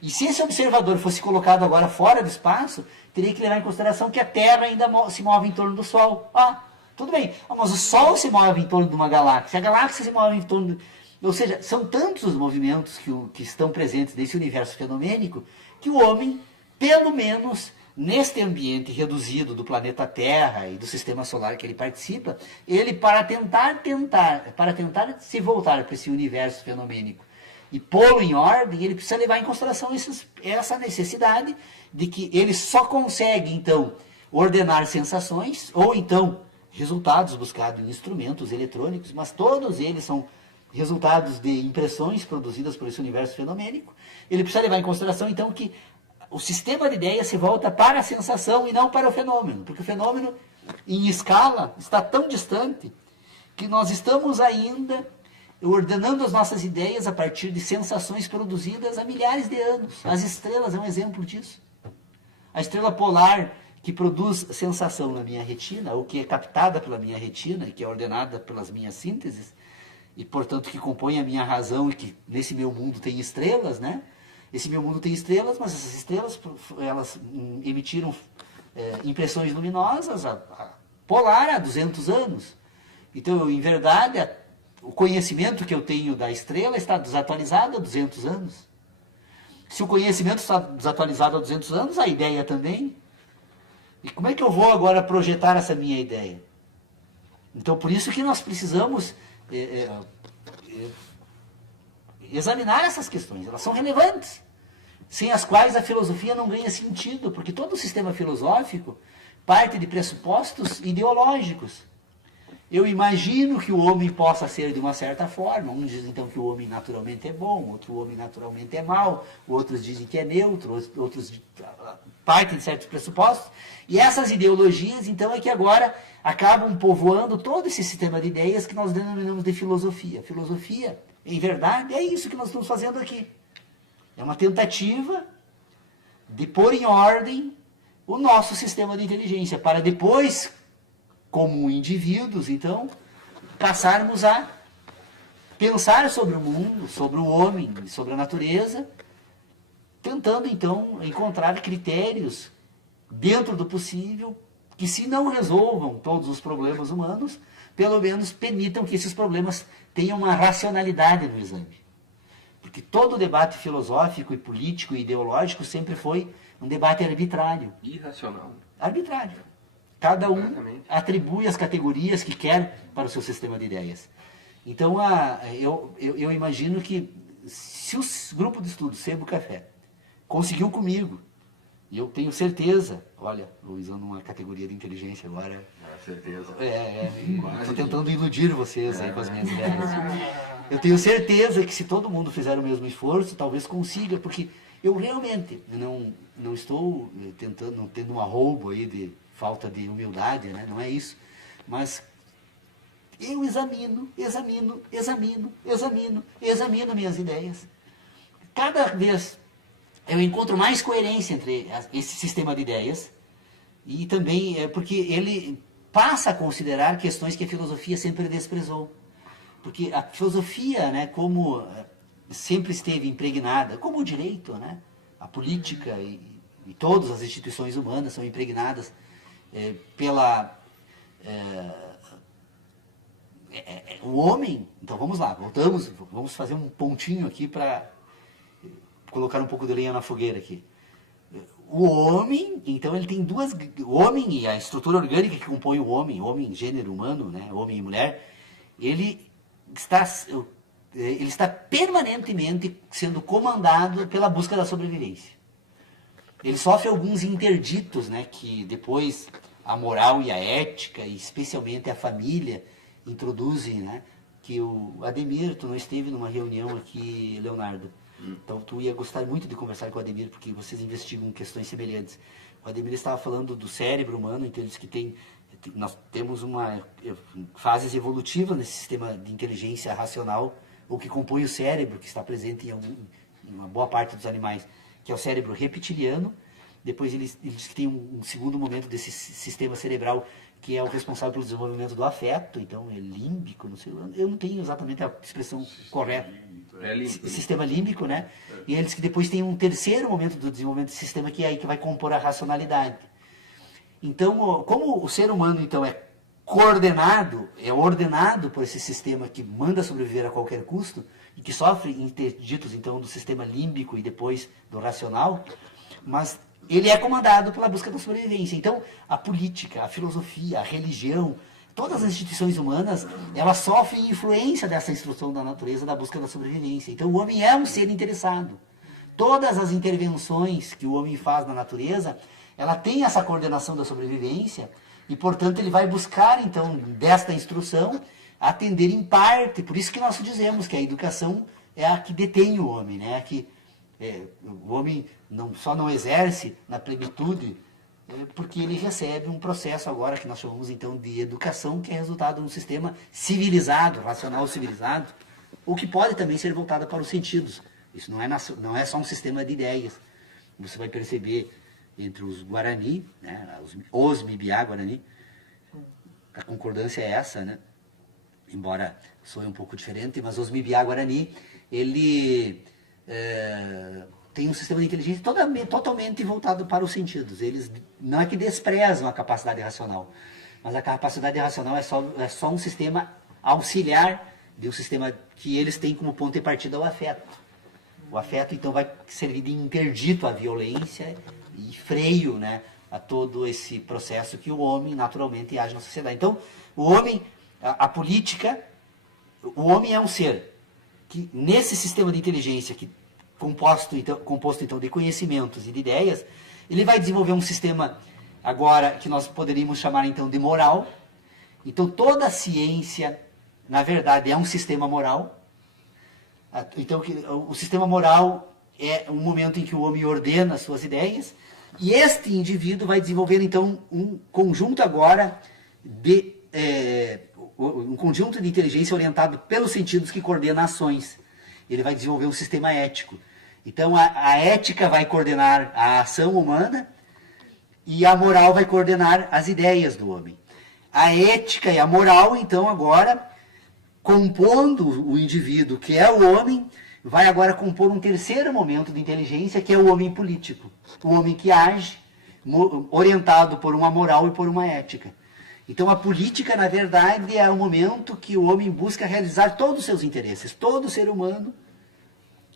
E se esse observador fosse colocado agora fora do espaço, teria que levar em consideração que a Terra ainda se move em torno do Sol. Tudo bem, mas o Sol se move em torno de uma galáxia, a galáxia se move em torno... Ou seja, são tantos os movimentos que estão presentes nesse universo fenomênico, que o homem, pelo menos neste ambiente reduzido do planeta Terra e do sistema solar que ele participa, ele, para tentar se voltar para esse universo fenomênico e pô-lo em ordem, ele precisa levar em consideração essa necessidade de que ele só consegue, então, ordenar sensações, ou então resultados buscados em instrumentos eletrônicos, mas todos eles são resultados de impressões produzidas por esse universo fenomênico. Ele precisa levar em consideração, então, que o sistema de ideias se volta para a sensação e não para o fenômeno, porque o fenômeno, em escala, está tão distante que nós estamos ainda ordenando as nossas ideias a partir de sensações produzidas há milhares de anos. As estrelas é um exemplo disso. A estrela polar que produz sensação na minha retina, ou que é captada pela minha retina, e que é ordenada pelas minhas sínteses, e portanto que compõe a minha razão, e que nesse meu mundo tem estrelas, né? Esse meu mundo tem estrelas, mas essas estrelas, elas emitiram impressões luminosas polar há 200 anos. Então, em verdade, o conhecimento que eu tenho da estrela está desatualizado há 200 anos. Se o conhecimento está desatualizado há 200 anos, a ideia também. E como é que eu vou agora projetar essa minha ideia? Então, por isso que nós precisamos examinar essas questões. Elas são relevantes, sem as quais a filosofia não ganha sentido, porque todo o sistema filosófico parte de pressupostos ideológicos. Eu imagino que o homem possa ser de uma certa forma. Uns dizem então que o homem naturalmente é bom, outro homem naturalmente é mau, outros dizem que é neutro, outros partem de certos pressupostos. E essas ideologias, então, é que agora acabam povoando todo esse sistema de ideias que nós denominamos de filosofia. Filosofia, em verdade, é isso que nós estamos fazendo aqui. É uma tentativa de pôr em ordem o nosso sistema de inteligência, para depois, como indivíduos, então, passarmos a pensar sobre o mundo, sobre o homem, sobre a natureza, tentando, então, encontrar critérios dentro do possível que, se não resolvam todos os problemas humanos, pelo menos permitam que esses problemas tenham uma racionalidade no exame. Porque todo debate filosófico e político e ideológico sempre foi um debate arbitrário. Irracional. Arbitrário. Cada um atribui as categorias que quer para o seu sistema de ideias. Então, eu imagino que se o grupo de estudo Sebo Café conseguiu comigo, e eu tenho certeza, olha, usando uma categoria de inteligência agora. Certeza. Estou tentando iludir vocês aí com as minhas ideias. Eu tenho certeza que se todo mundo fizer o mesmo esforço, talvez consiga, porque eu realmente não estou tendo um arroubo aí de falta de humildade, né? Não é isso. Mas eu examino minhas ideias. Cada vez eu encontro mais coerência entre esse sistema de ideias, e também porque ele passa a considerar questões que a filosofia sempre desprezou. Porque a filosofia, né, como sempre esteve impregnada, como o direito, né, a política e todas as instituições humanas são impregnadas o homem. Então vamos lá, vamos fazer um pontinho aqui para colocar um pouco de lenha na fogueira aqui. O homem, então ele tem o homem e a estrutura orgânica que compõe o homem, gênero humano, né, homem e mulher, ele está permanentemente sendo comandado pela busca da sobrevivência. Ele sofre alguns interditos, né, que depois a moral e a ética, e especialmente a família, introduzem, né, que o Ademir, tu não esteve numa reunião aqui, Leonardo. Então tu ia gostar muito de conversar com o Ademir, porque vocês investigam questões semelhantes. O Ademir estava falando do cérebro humano, então eles que nós temos fases evolutivas nesse sistema de inteligência racional, ou que compõe o cérebro, que está presente em uma boa parte dos animais, que é o cérebro reptiliano. Depois ele diz que tem um segundo momento desse sistema cerebral que é o responsável pelo desenvolvimento do afeto, então é límbico, não sei, eu não tenho exatamente a expressão correta. Sistema límbico, né? E ele diz que depois tem um terceiro momento do desenvolvimento desse sistema que é aí que vai compor a racionalidade. Então, como o ser humano então é ordenado por esse sistema que manda sobreviver a qualquer custo, e que sofre interditos então do sistema límbico e depois do racional, mas ele é comandado pela busca da sobrevivência. Então, a política, a filosofia, a religião, todas as instituições humanas, elas sofrem influência dessa instrução da natureza da busca da sobrevivência. Então, o homem é um ser interessado. Todas as intervenções que o homem faz na natureza, ela tem essa coordenação da sobrevivência e, portanto, ele vai buscar, então, desta instrução, atender em parte. Por isso que nós dizemos que a educação é a que detém o homem, né? O homem só não exerce na plenitude porque ele recebe um processo agora que nós chamamos então de educação, que é resultado de um sistema civilizado, racional civilizado, ou que pode também ser voltado para os sentidos. Isso não é só um sistema de ideias. Você vai perceber entre os Guarani, né, os Mibiá Guarani, a concordância é essa, né? Embora soe um pouco diferente, mas os Mibiá Guarani, ele tem um sistema de inteligência totalmente voltado para os sentidos. Eles não é que desprezam a capacidade racional, mas a capacidade racional é só um sistema auxiliar de um sistema que eles têm como ponto de partida o afeto. O afeto, então, vai servir de interdito à violência e freio, né, a todo esse processo que o homem naturalmente age na sociedade. Então, o homem, a política, o homem é um ser que, nesse sistema de inteligência, que composto então de conhecimentos e de ideias, ele vai desenvolver um sistema agora que nós poderíamos chamar então de moral. Então, toda a ciência, na verdade, é um sistema moral. Então, o sistema moral é um momento em que o homem ordena as suas ideias, e este indivíduo vai desenvolver, então, um conjunto agora de um conjunto de inteligência orientado pelos sentidos que coordena ações. Ele vai desenvolver um sistema ético. Então, a ética vai coordenar a ação humana e a moral vai coordenar as ideias do homem. A ética e a moral, então, agora, compondo o indivíduo, que é o homem, vai agora compor um terceiro momento de inteligência, que é o homem político. O homem que age, orientado por uma moral e por uma ética. Então, a política, na verdade, é o momento que o homem busca realizar todos os seus interesses. Todo ser humano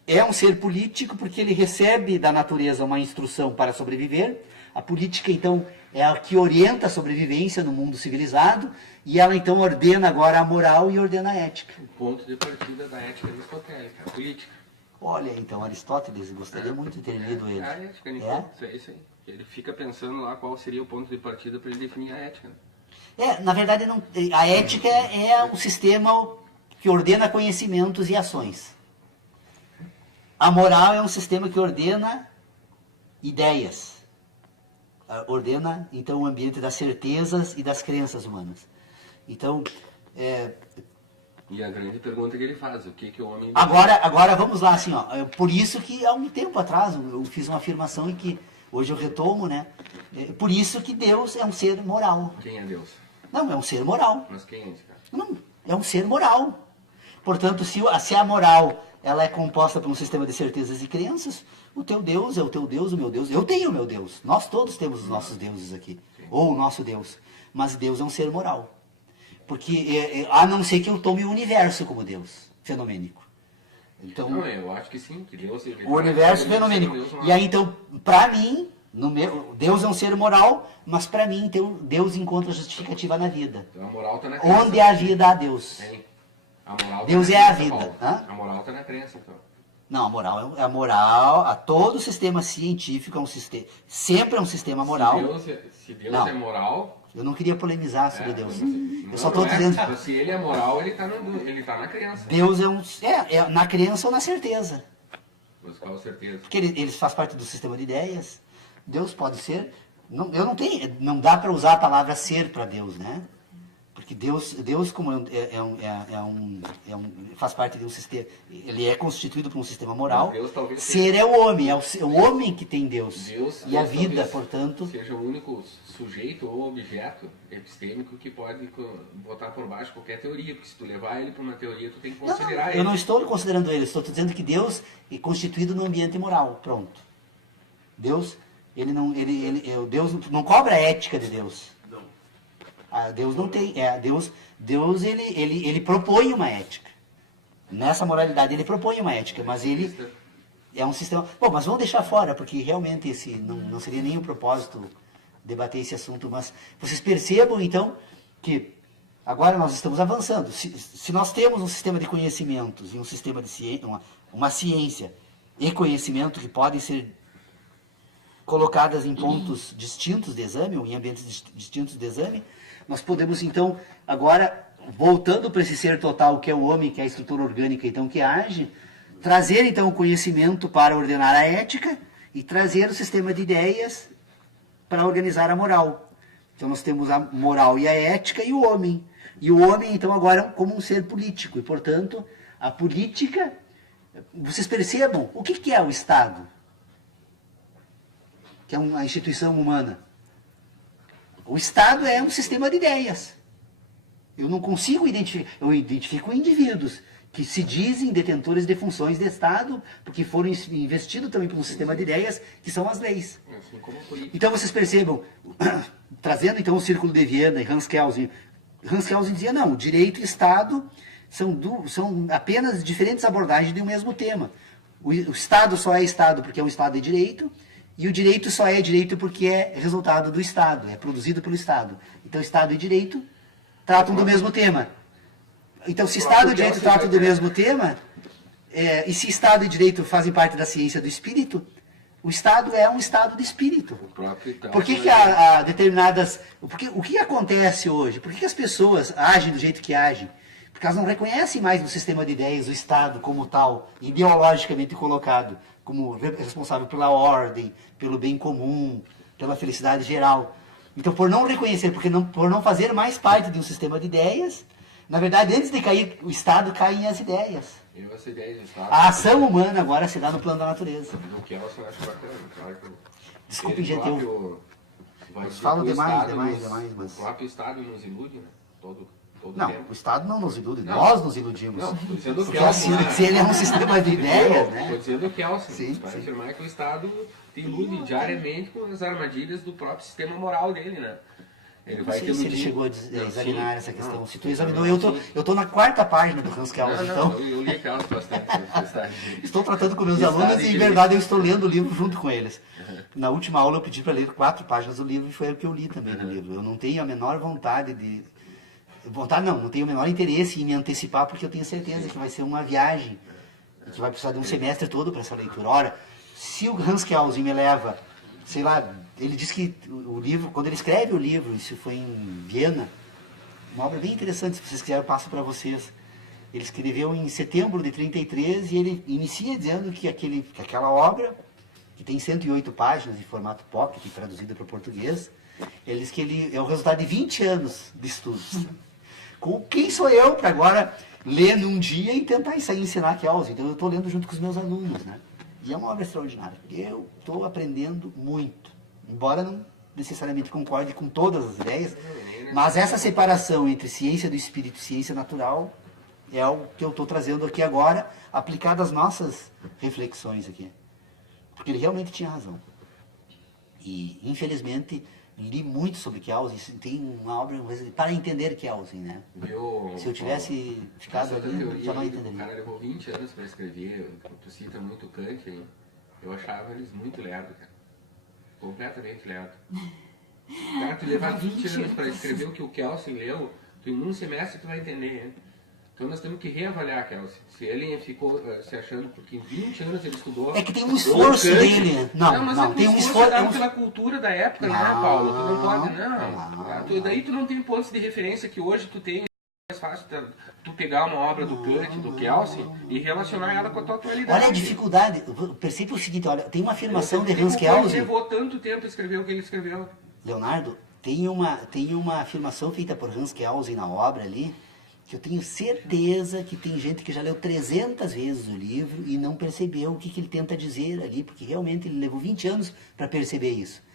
é um ser político porque ele recebe da natureza uma instrução para sobreviver. A política, então, é a que orienta a sobrevivência no mundo civilizado, e ela, então, ordena agora a moral e ordena a ética. O ponto de partida da ética aristotélica, a política. Olha, então, Aristóteles, gostaria muito de ter lido ele. A ética, isso aí. Ele fica pensando lá qual seria o ponto de partida para ele definir a ética. Na verdade, a ética é o sistema que ordena conhecimentos e ações. A moral é um sistema que ordena ideias. Ordena, então, o ambiente das certezas e das crenças humanas. Então, E a grande pergunta que ele faz, o que o homem... Agora vamos lá, assim, ó. Por isso que há um tempo atrás eu fiz uma afirmação em que hoje eu retomo, né? Por isso que Deus é um ser moral. Quem é Deus? Não, é um ser moral. Mas quem é esse cara? Não, é um ser moral. Portanto, se a moral ela é composta por um sistema de certezas e crenças, o teu Deus é o teu Deus, o meu Deus. Eu tenho o meu Deus. Nós todos temos os nossos deuses aqui. Ou o nosso Deus. Mas Deus é um ser moral. Porque, a não ser que eu tome o universo como Deus, fenomênico. Então, Não, eu acho que sim, que Deus... o universo fenomênico. E aí, então, para mim, Deus é um ser moral, mas para mim, então, Deus encontra justificativa na vida. Então a moral está na crença. Onde há vida, há Deus. Tem. A moral Deus tá é na a crença, vida. Paulo. Hã? A moral está na crença, então. Não, a moral, a todo sistema científico é um sistema, sempre é um sistema moral. Se Deus Não. é moral... Eu não queria polemizar sobre Deus. Não, Eu só estou não é. dizendo. Se ele é moral, ele está na crença. Deus é na crença ou na certeza. Mas qual a certeza? Porque ele faz parte do sistema de ideias. Deus pode ser. Não dá para usar a palavra ser para Deus, né? Porque Deus como faz parte de um sistema, ele é constituído por um sistema moral. Deus talvez ser é o homem, é o homem que tem Deus. E a Deus vida, talvez portanto. seja o único sujeito ou objeto epistêmico que pode botar por baixo qualquer teoria, porque se tu levar ele para uma teoria, tu tem que considerar ele. Eu não estou considerando ele, estou dizendo que Deus é constituído no ambiente moral. Pronto. Deus, Deus não cobra a ética de Deus. Deus não tem. Deus ele propõe uma ética. Nessa moralidade ele propõe uma ética, mas ele é um sistema. Bom, mas vamos deixar fora, porque realmente esse não seria nem o propósito debater esse assunto. Mas vocês percebam então que agora nós estamos avançando. Se nós temos um sistema de conhecimentos e um sistema de ciência, uma ciência e conhecimento que podem ser colocadas em pontos distintos de exame ou em ambientes distintos de exame, nós podemos, então, agora, voltando para esse ser total que é o homem, que é a estrutura orgânica, então, que age, trazer, então, o conhecimento para ordenar a ética e trazer o sistema de ideias para organizar a moral. Então nós temos a moral e a ética e o homem. E o homem, então, agora como um ser político. E, portanto, a política... Vocês percebam, o que é o Estado? Que é uma instituição humana. O Estado é um sistema de ideias. Eu não consigo identificar... Eu identifico indivíduos que se dizem detentores de funções de Estado, porque foram investidos também por um sistema de ideias, que são as leis. Então vocês percebam, trazendo então o Círculo de Viena e Hans Kelsen dizia, não, direito e Estado são apenas diferentes abordagens de um mesmo tema. O Estado só é Estado porque é um Estado de direito, e o direito só é direito porque é resultado do Estado, é produzido pelo Estado. Então Estado e direito tratam do mesmo tema. Então, se Estado e Direito tratam do mesmo tema, e se Estado e Direito fazem parte da ciência do espírito, o Estado é um estado de espírito. Por que há determinadas... O que acontece hoje? Por que as pessoas agem do jeito que agem? Porque elas não reconhecem mais no sistema de ideias o Estado como tal, ideologicamente colocado, como responsável pela ordem, pelo bem comum, pela felicidade geral. Então, por não reconhecer, por não fazer mais parte de um sistema de ideias... Na verdade, antes de cair o Estado, caem as ideias. A ação humana agora se dá no plano da natureza. Desculpe, gente, eu falo demais, mas... O próprio Estado nos ilude, né? Todo não, tempo. O Estado não nos ilude, nós nos iludimos. Não, estou dizendo que se ele é um sistema de ideias, né? Estou dizendo que para afirmar que o Estado te ilude diariamente com as armadilhas do próprio sistema moral dele, né? Ele vai se ele chegou a examinar essa questão. Se tu examinou, eu tô na 4ª página do Hans Kelsen, então... Eu li Kelsen bastante. Estou tratando com meus alunos e, em verdade, eu estou lendo o livro junto com eles. Na última aula, eu pedi para ler 4 páginas do livro e foi o que eu li também no livro. Eu não tenho a menor vontade de... não tenho o menor interesse em me antecipar, porque eu tenho certeza que vai ser uma viagem e que vai precisar de um semestre todo para essa leitura. Ora, se o Hans Kelsen me leva, sei lá... Ele diz que o livro, quando ele escreve o livro, isso foi em Viena, uma obra bem interessante, se vocês quiserem eu passo para vocês. Ele escreveu em setembro de 33 e ele inicia dizendo que aquela obra, que tem 108 páginas em formato pocket, traduzida para o português, ele diz que ele é o resultado de 20 anos de estudos. Quem sou eu para agora ler num dia e tentar ensinar Kelsen? Então eu estou lendo junto com os meus alunos, né? E é uma obra extraordinária. Eu estou aprendendo muito. Embora não necessariamente concorde com todas as ideias, mas essa separação entre ciência do espírito e ciência natural é o que eu estou trazendo aqui agora, aplicado às nossas reflexões aqui. Porque ele realmente tinha razão. E, infelizmente, li muito sobre Kelsen, tem uma obra para entender Kelsen, né? Se eu tivesse ficado ali, já não entenderia. O cara levou 20 anos para escrever, tu cita muito Kant, hein? Eu achava eles muito lerdos, cara. Completamente lerdo. O cara, tu levar 20 anos para escrever o que o Kelsen leu, tu em um semestre tu vai entender, hein? Então nós temos que reavaliar Kelsen. Se ele ficou se achando porque em 20 anos ele estudou... É que tem um esforço dele. Não, tem um esforço dado pela cultura da época, né, Paulo? Tu não pode, não. Daí tu não tem pontos de referência que hoje tu tem. É mais fácil tu pegar uma obra do Kant, do Kelsen, e relacionar ela com a tua atualidade. Olha a dificuldade. Perceba o seguinte, olha, tem uma afirmação de Hans Kelsen... Ele levou tanto tempo a escrever o que ele escreveu. Leonardo, tem uma afirmação feita por Hans Kelsen na obra ali, que eu tenho certeza que tem gente que já leu 300 vezes o livro e não percebeu o que ele tenta dizer ali, porque realmente ele levou 20 anos para perceber isso.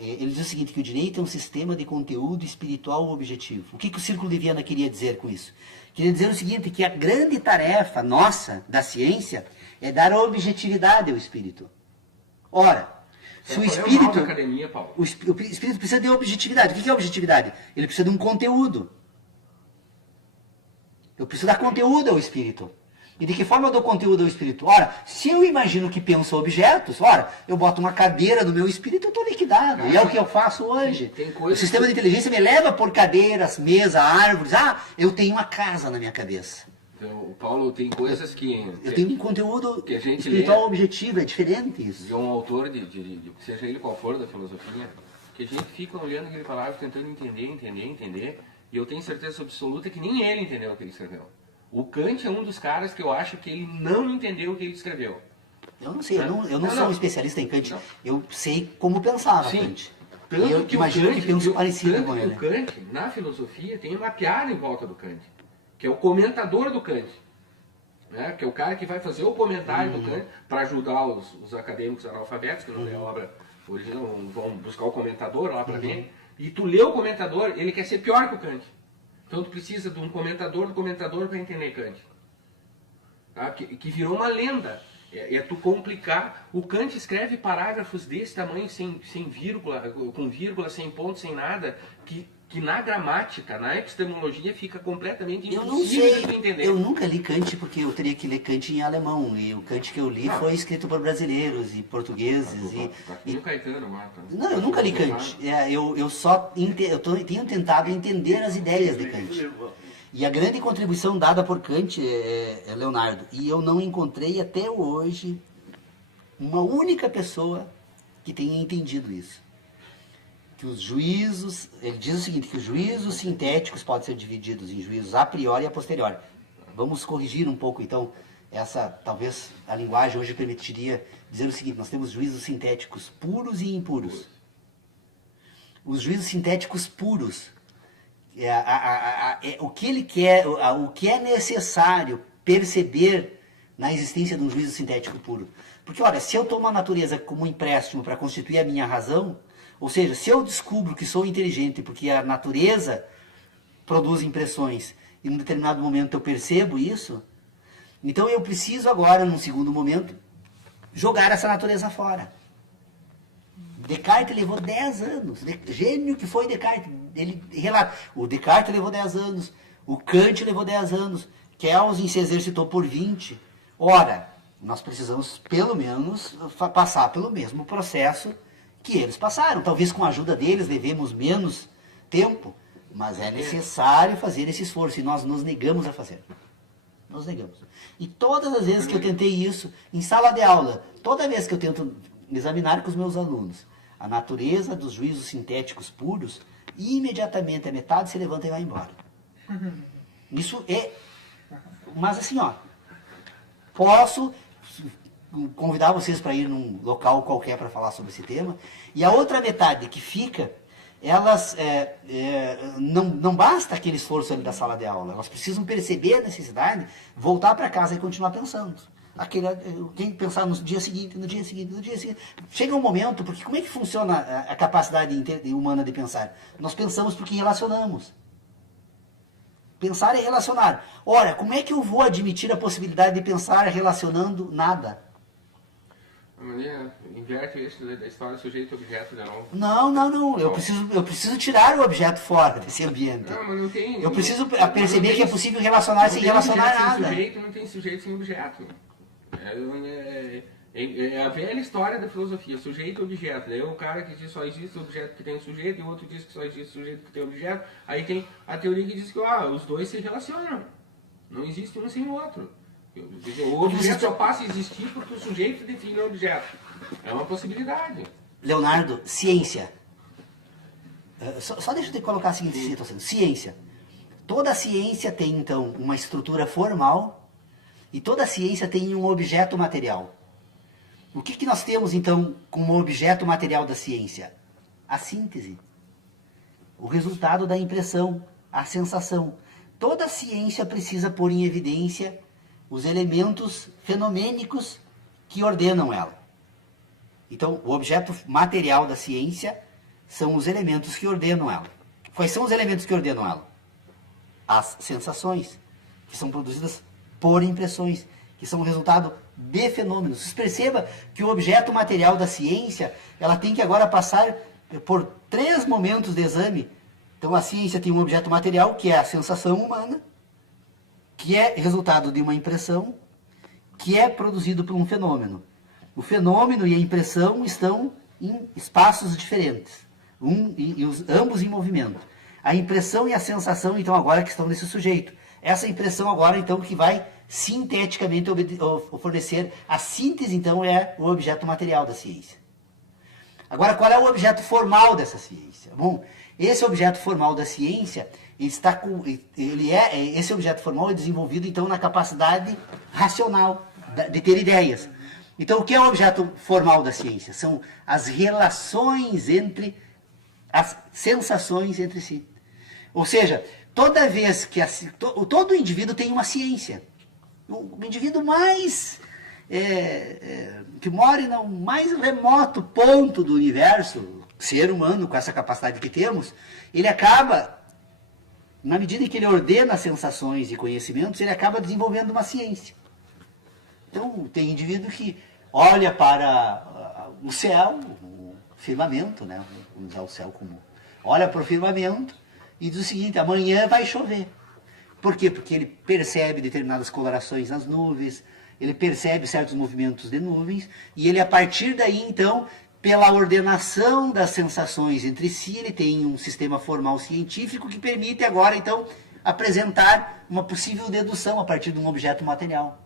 Ele diz o seguinte, que o direito é um sistema de conteúdo espiritual objetivo. O que o Círculo de Viena queria dizer com isso? Queria dizer o seguinte, que a grande tarefa nossa, da ciência, é dar objetividade ao espírito. Ora, se o espírito... Academia, Paulo? O espírito precisa de objetividade. O que é objetividade? Ele precisa de um conteúdo. Eu preciso dar conteúdo ao espírito. E de que forma eu dou conteúdo ao espírito? Ora, se eu imagino que penso objetos, eu boto uma cadeira no meu espírito, eu estou liquidado. E é o que eu faço hoje. O sistema de inteligência me leva por cadeiras, mesa, árvores. Eu tenho uma casa na minha cabeça. Então, Paulo, tem coisas que... Eu tenho um conteúdo que a gente espiritual objetivo, é diferente isso. De um autor, seja ele qual for, da filosofia, que a gente fica olhando aquele palavra, tentando entender, e eu tenho certeza absoluta que nem ele entendeu o que ele escreveu. O Kant é um dos caras que eu acho que ele não entendeu o que ele escreveu. Eu não sei, eu não sou um especialista em Kant. Não. Eu sei como pensava Sim. Kant. Tanto E eu que imagino o Kant, que penso o- parecido tanto com que ele. o Kant, na filosofia, tem uma piada em volta do Kant, que é o comentador do Kant. Né? Que é o cara que vai fazer o comentário do Kant para ajudar os acadêmicos analfabetos, que não lê a obra original, vão buscar o comentador lá para ver. E tu lê o comentador, ele quer ser pior que o Kant. Então tu precisa de um comentador do comentador para entender Kant. Tá? Que virou uma lenda. É tu complicar. O Kant escreve parágrafos desse tamanho, sem vírgula, com vírgula, sem ponto, sem nada, que na gramática, na epistemologia, fica completamente Eu não impossível sei, de tu entender. eu nunca li Kant porque eu teria que ler Kant em alemão. E o Kant que eu li Não. foi escrito por brasileiros e portugueses. Tá aqui no Caetano, Marta. Não, eu nunca li Kant. Eu só tenho tentado entender as ideias de Kant. E a grande contribuição dada por Kant é Leonardo. E eu não encontrei até hoje uma única pessoa que tenha entendido isso. Que os juízos, ele diz o seguinte, que os juízos sintéticos podem ser divididos em juízos a priori e a posteriori. Vamos corrigir um pouco, então, talvez a linguagem hoje permitiria dizer o seguinte, nós temos juízos sintéticos puros e impuros. Os juízos sintéticos puros, o que ele quer, o que é necessário perceber na existência de um juízo sintético puro. Porque, olha, se eu tomo a natureza como um empréstimo para constituir a minha razão, ou seja, se eu descubro que sou inteligente porque a natureza produz impressões e em um determinado momento eu percebo isso, então eu preciso agora, num segundo momento, jogar essa natureza fora. Descartes levou 10 anos. Gênio que foi Descartes. Ele relata. O Descartes levou 10 anos. O Kant levou 10 anos. Kelsen se exercitou por 20. Ora, nós precisamos, pelo menos, passar pelo mesmo processo que eles passaram. Talvez com a ajuda deles levemos menos tempo, mas é necessário fazer esse esforço e nós nos negamos a fazer. Nos negamos. E todas as vezes que eu tentei isso, em sala de aula, toda vez que eu tento examinar com os meus alunos a natureza dos juízos sintéticos puros, imediatamente a metade se levanta e vai embora. Isso é... Mas assim, ó, posso convidar vocês para ir num local qualquer para falar sobre esse tema, e a outra metade que fica, elas não basta aquele esforço ali da sala de aula, elas precisam perceber a necessidade, voltar para casa e continuar pensando. Quem pensar no dia seguinte, no dia seguinte, no dia seguinte. Chega um momento, porque como é que funciona a capacidade humana de pensar? Nós pensamos porque relacionamos. Pensar é relacionar. Ora, como é que eu vou admitir a possibilidade de pensar relacionando nada? A maneira inverte isso da história sujeito e objeto de novo. Não. Eu preciso tirar o objeto fora desse ambiente. Não, mas não tem... Eu preciso não perceber tem- que é possível relacionar sem relacionar objeto nada. Sem sujeito, não tem sujeito sem objeto. É a velha história da filosofia, sujeito e objeto. Daí o cara que diz que só existe objeto que tem sujeito, e o outro diz que só existe sujeito que tem objeto. Aí tem a teoria que diz que os dois se relacionam. Não existe um sem o outro. O objeto só passa a existir porque o sujeito define o objeto. É uma possibilidade. Leonardo, ciência. Só deixa eu te colocar a seguinte situação. Ciência. Toda ciência tem, então, uma estrutura formal e toda ciência tem um objeto material. O que nós temos, então, como objeto material da ciência? A síntese. O resultado da impressão, a sensação. Toda ciência precisa pôr em evidência os elementos fenomênicos que ordenam ela. Então, o objeto material da ciência são os elementos que ordenam ela. Quais são os elementos que ordenam ela? As sensações, que são produzidas por impressões, que são o resultado de fenômenos. Você perceba que o objeto material da ciência, ela tem que agora passar por 3 momentos de exame. Então, a ciência tem um objeto material, que é a sensação humana, que é resultado de uma impressão, que é produzido por um fenômeno. O fenômeno e a impressão estão em espaços diferentes, ambos em movimento. A impressão e a sensação, então, agora que estão nesse sujeito. Essa impressão agora, então, que vai sinteticamente fornecer. A síntese, então, é o objeto material da ciência. Agora, qual é o objeto formal dessa ciência? Bom, esse objeto formal da ciência, esse objeto formal é desenvolvido, então, na capacidade racional de ter ideias. Então, o que é o objeto formal da ciência? São as relações entre as sensações entre si. Ou seja, toda vez que todo indivíduo tem uma ciência. O indivíduo mais que mora no mais remoto ponto do universo, ser humano com essa capacidade que temos, ele acaba, na medida em que ele ordena sensações e conhecimentos, ele acaba desenvolvendo uma ciência. Então, tem indivíduo que olha para o céu, o firmamento, né? Vamos usar o céu como... Olha para o firmamento e diz o seguinte, amanhã vai chover. Por quê? Porque ele percebe determinadas colorações nas nuvens, ele percebe certos movimentos de nuvens, e ele, a partir daí, então, pela ordenação das sensações entre si, ele tem um sistema formal científico que permite agora, então, apresentar uma possível dedução a partir de um objeto material.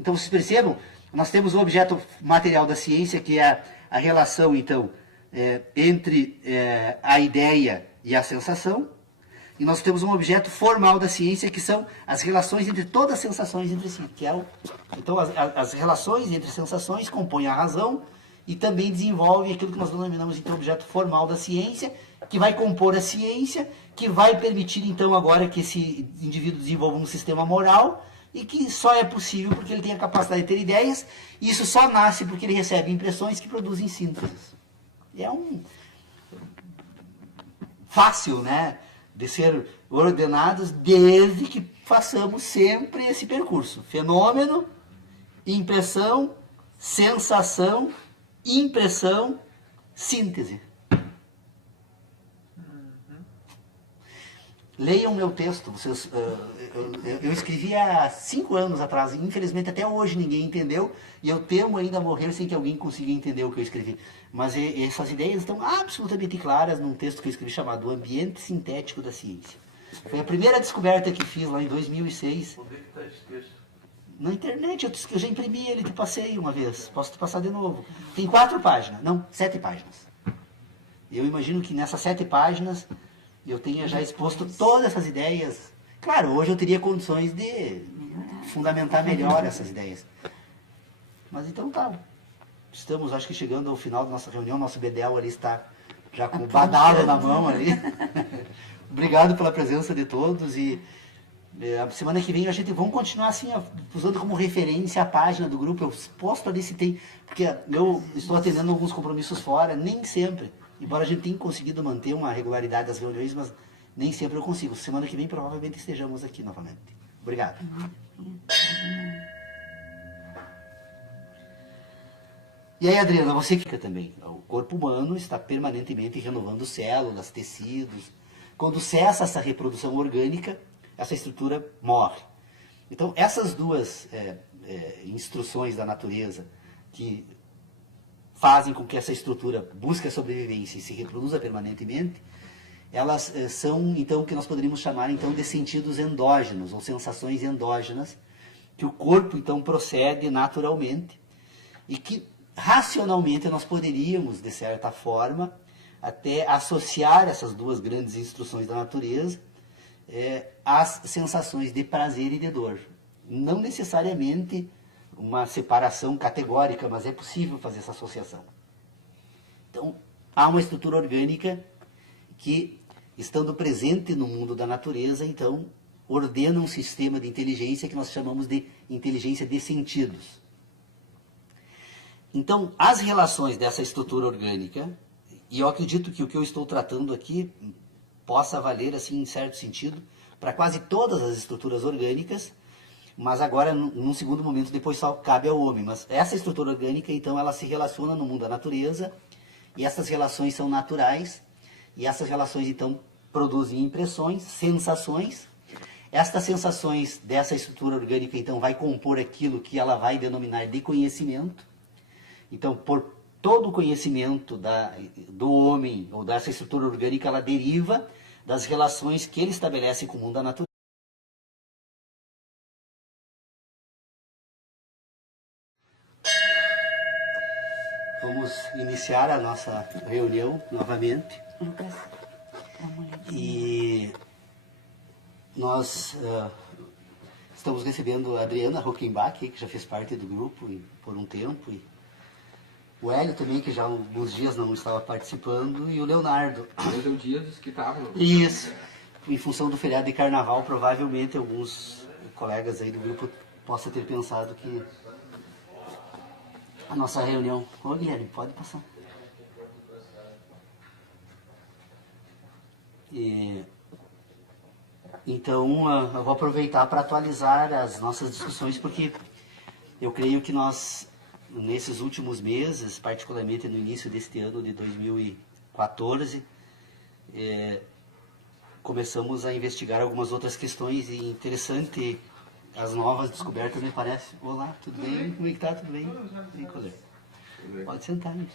Então, vocês percebam, nós temos o objeto material da ciência, que é a relação, então, entre a ideia e a sensação, e nós temos um objeto formal da ciência, que são as relações entre todas as sensações entre si. Então, as relações entre sensações compõem a razão e também desenvolvem aquilo que nós denominamos, então, objeto formal da ciência, que vai compor a ciência, que vai permitir, então, agora que esse indivíduo desenvolva um sistema moral, e que só é possível porque ele tem a capacidade de ter ideias, e isso só nasce porque ele recebe impressões que produzem sínteses. É fácil, né, de ser ordenados desde que façamos sempre esse percurso. Fenômeno, impressão, sensação, impressão, síntese. Leiam meu texto. Eu escrevi há 5 anos atrás, e infelizmente até hoje ninguém entendeu, e eu temo ainda morrer sem que alguém consiga entender o que eu escrevi. Mas essas ideias estão absolutamente claras num texto que eu escrevi chamado O Ambiente Sintético da Ciência. Foi a primeira descoberta que fiz lá em 2006. Onde é que está esse texto? Na internet, eu já imprimi ele, te passei uma vez. Posso te passar de novo. Tem 4 páginas, não, 7 páginas. Eu imagino que nessas 7 páginas eu tenha já exposto todas essas ideias. Claro, hoje eu teria condições de fundamentar melhor essas ideias. Mas então tá. Estamos, acho que chegando ao final da nossa reunião, nosso Bedel ali está já com o badalo na mão ali. Obrigado pela presença de todos e a semana que vem a gente vamos continuar assim, usando como referência a página do grupo. Eu posto ali se tem, porque eu estou atendendo alguns compromissos fora, nem sempre. Embora a gente tenha conseguido manter uma regularidade das reuniões, mas nem sempre eu consigo. Semana que vem provavelmente estejamos aqui novamente. Obrigado. E aí, Adriana, você fica também. O corpo humano está permanentemente renovando células, tecidos. Quando cessa essa reprodução orgânica, essa estrutura morre. Então, essas duas instruções da natureza que fazem com que essa estrutura busque a sobrevivência e se reproduza permanentemente, elas são, então, o que nós poderíamos chamar, então, de sentidos endógenos, ou sensações endógenas, que o corpo, então, procede naturalmente, e que, racionalmente, nós poderíamos, de certa forma, até associar essas duas grandes instruções da natureza às sensações de prazer e de dor. Não necessariamente uma separação categórica, mas é possível fazer essa associação. Então, há uma estrutura orgânica que, estando presente no mundo da natureza, então, ordena um sistema de inteligência que nós chamamos de inteligência de sentidos. Então, as relações dessa estrutura orgânica, e eu acredito que o que eu estou tratando aqui possa valer, assim, em certo sentido, para quase todas as estruturas orgânicas, mas agora, num segundo momento, depois só cabe ao homem. Mas essa estrutura orgânica, então, ela se relaciona no mundo da natureza, e essas relações são naturais, e essas relações, então, produzem impressões, sensações. Estas sensações dessa estrutura orgânica, então, vai compor aquilo que ela vai denominar de conhecimento. Então, por todo o conhecimento do homem, ou dessa estrutura orgânica, ela deriva das relações que ele estabelece com o mundo da natureza. Vamos iniciar a nossa reunião novamente. Lucas, dá uma olhadinha. E nós estamos recebendo a Adriana Rockenbach, que já fez parte do grupo por um tempo, e o Hélio também, que já há alguns dias não estava participando, e o Leonardo. Hoje é o dia dos que estavam. Isso. Em função do feriado de carnaval, provavelmente alguns colegas aí do grupo possam ter pensado que a nossa reunião... Ô, Guilherme, pode passar. Então, eu vou aproveitar para atualizar as nossas discussões, porque eu creio que nós, nesses últimos meses, particularmente no início deste ano de 2014, começamos a investigar algumas outras questões, e interessante as novas descobertas, me parece. Olá, tudo bem? Como é que está? Tudo bem? Bem, colega? Pode sentar, hein?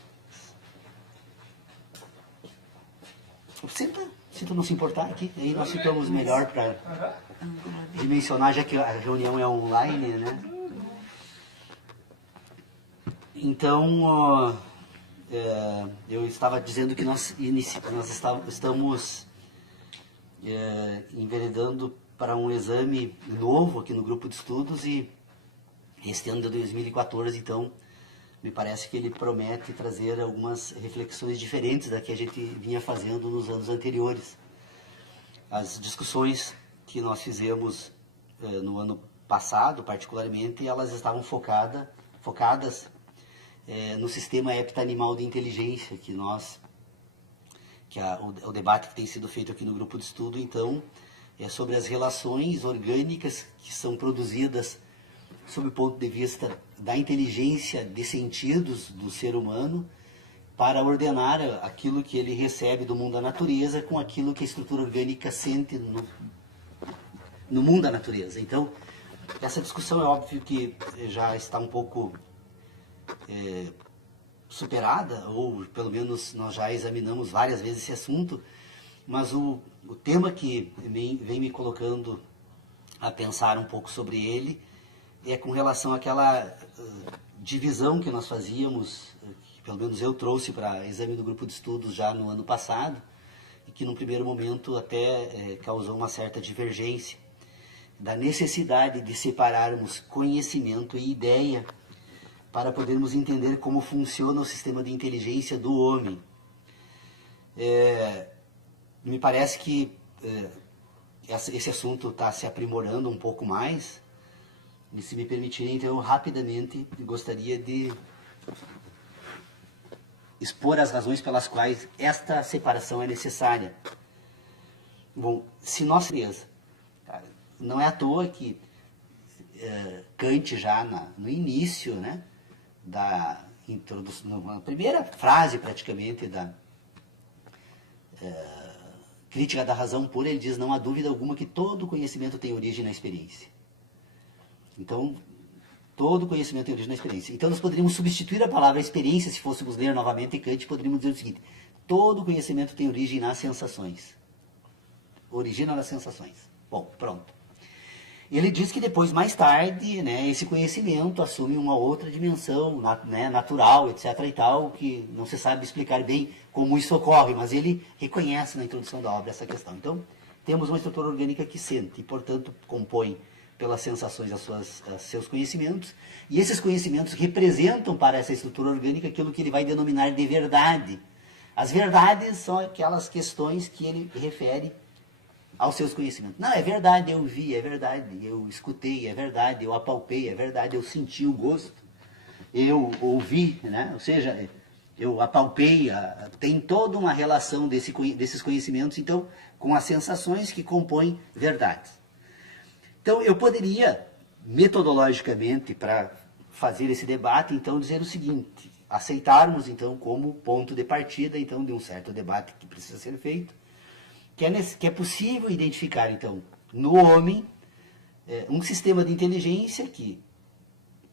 Senta, se tu não se importar aqui, aí nós ficamos melhor para dimensionar, já que a reunião é online, né? Então, eu estava dizendo que nós estamos enveredando para um exame novo aqui no grupo de estudos, e este ano de 2014, então, me parece que ele promete trazer algumas reflexões diferentes da que a gente vinha fazendo nos anos anteriores. As discussões que nós fizemos no ano passado, particularmente, elas estavam focadas no sistema heptanimal de inteligência, o debate que tem sido feito aqui no grupo de estudo, então, é sobre as relações orgânicas que são produzidas sob o ponto de vista da inteligência de sentidos do ser humano, para ordenar aquilo que ele recebe do mundo da natureza com aquilo que a estrutura orgânica sente no mundo da natureza. Então, essa discussão é óbvio que já está um pouco superada, ou pelo menos nós já examinamos várias vezes esse assunto, mas o tema que vem me colocando a pensar um pouco sobre ele é com relação àquela divisão que nós fazíamos, que pelo menos eu trouxe para exame do grupo de estudos já no ano passado, e que num primeiro momento até causou uma certa divergência, da necessidade de separarmos conhecimento e ideia para podermos entender como funciona o sistema de inteligência do homem. Me parece que esse assunto está se aprimorando um pouco mais, e se me permitirem, então, eu rapidamente gostaria de expor as razões pelas quais esta separação é necessária. Bom, se nós... Não é à toa que Kant, já no início, né, da introdução, na primeira frase, praticamente, da Crítica da Razão Pura, ele diz: não há dúvida alguma que todo conhecimento tem origem na experiência. Então, todo conhecimento tem origem na experiência. Então, nós poderíamos substituir a palavra experiência, se fôssemos ler novamente Kant, poderíamos dizer o seguinte: todo conhecimento tem origem nas sensações. Origina nas sensações. Bom, pronto. Ele diz que depois, mais tarde, né, esse conhecimento assume uma outra dimensão, né, natural, etc. e tal, que não se sabe explicar bem como isso ocorre, mas ele reconhece na introdução da obra essa questão. Então, temos uma estrutura orgânica que sente e, portanto, compõe pelas sensações seus conhecimentos, e esses conhecimentos representam para essa estrutura orgânica aquilo que ele vai denominar de verdade. As verdades são aquelas questões que ele refere aos seus conhecimentos. Não, é verdade, eu vi, é verdade, eu escutei, é verdade, eu apalpei, é verdade, eu senti o gosto, eu ouvi, né? Ou seja, eu apalpei, tem toda uma relação desses conhecimentos, então, com as sensações que compõem verdades. Então, eu poderia, metodologicamente, para fazer esse debate, então, dizer o seguinte: aceitarmos, então, como ponto de partida, então, de um certo debate que precisa ser feito, que é possível identificar, então, no homem, um sistema de inteligência que,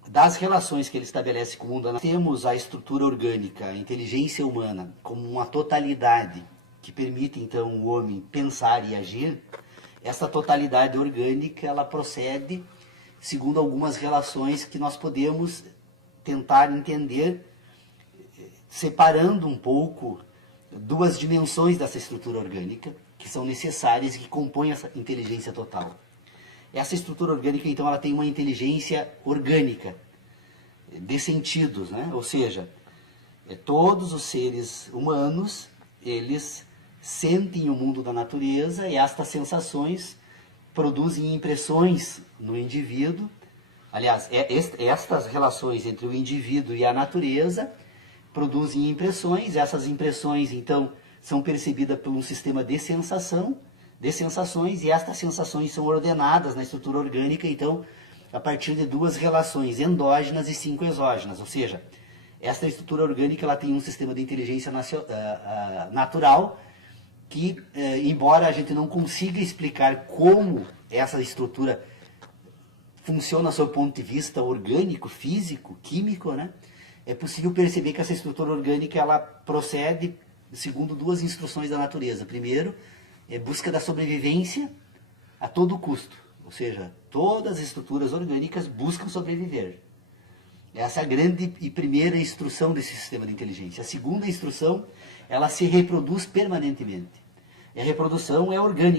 das relações que ele estabelece com o mundo, nós temos a estrutura orgânica, a inteligência humana, como uma totalidade que permite, então, o homem pensar e agir. Essa totalidade orgânica, ela procede segundo algumas relações que nós podemos tentar entender, separando um pouco duas dimensões dessa estrutura orgânica, que são necessárias e que compõem essa inteligência total. Essa estrutura orgânica, então, ela tem uma inteligência orgânica, de sentidos, né? Ou seja, todos os seres humanos, eles sentem o mundo da natureza e estas sensações produzem impressões no indivíduo. Aliás, estas relações entre o indivíduo e a natureza produzem impressões. Essas impressões, então, são percebidas por um sistema de sensações, e estas sensações são ordenadas na estrutura orgânica, então, a partir de 2 relações endógenas e 5 exógenas. Ou seja, esta estrutura orgânica ela tem um sistema de inteligência natural que, embora a gente não consiga explicar como essa estrutura funciona sob o ponto de vista orgânico, físico, químico, né? É possível perceber que essa estrutura orgânica ela procede segundo 2 instruções da natureza. Primeiro, é busca da sobrevivência a todo custo. Ou seja, todas as estruturas orgânicas buscam sobreviver. Essa é a grande e primeira instrução desse sistema de inteligência. A segunda instrução, ela se reproduz permanentemente. E a reprodução é orgânica.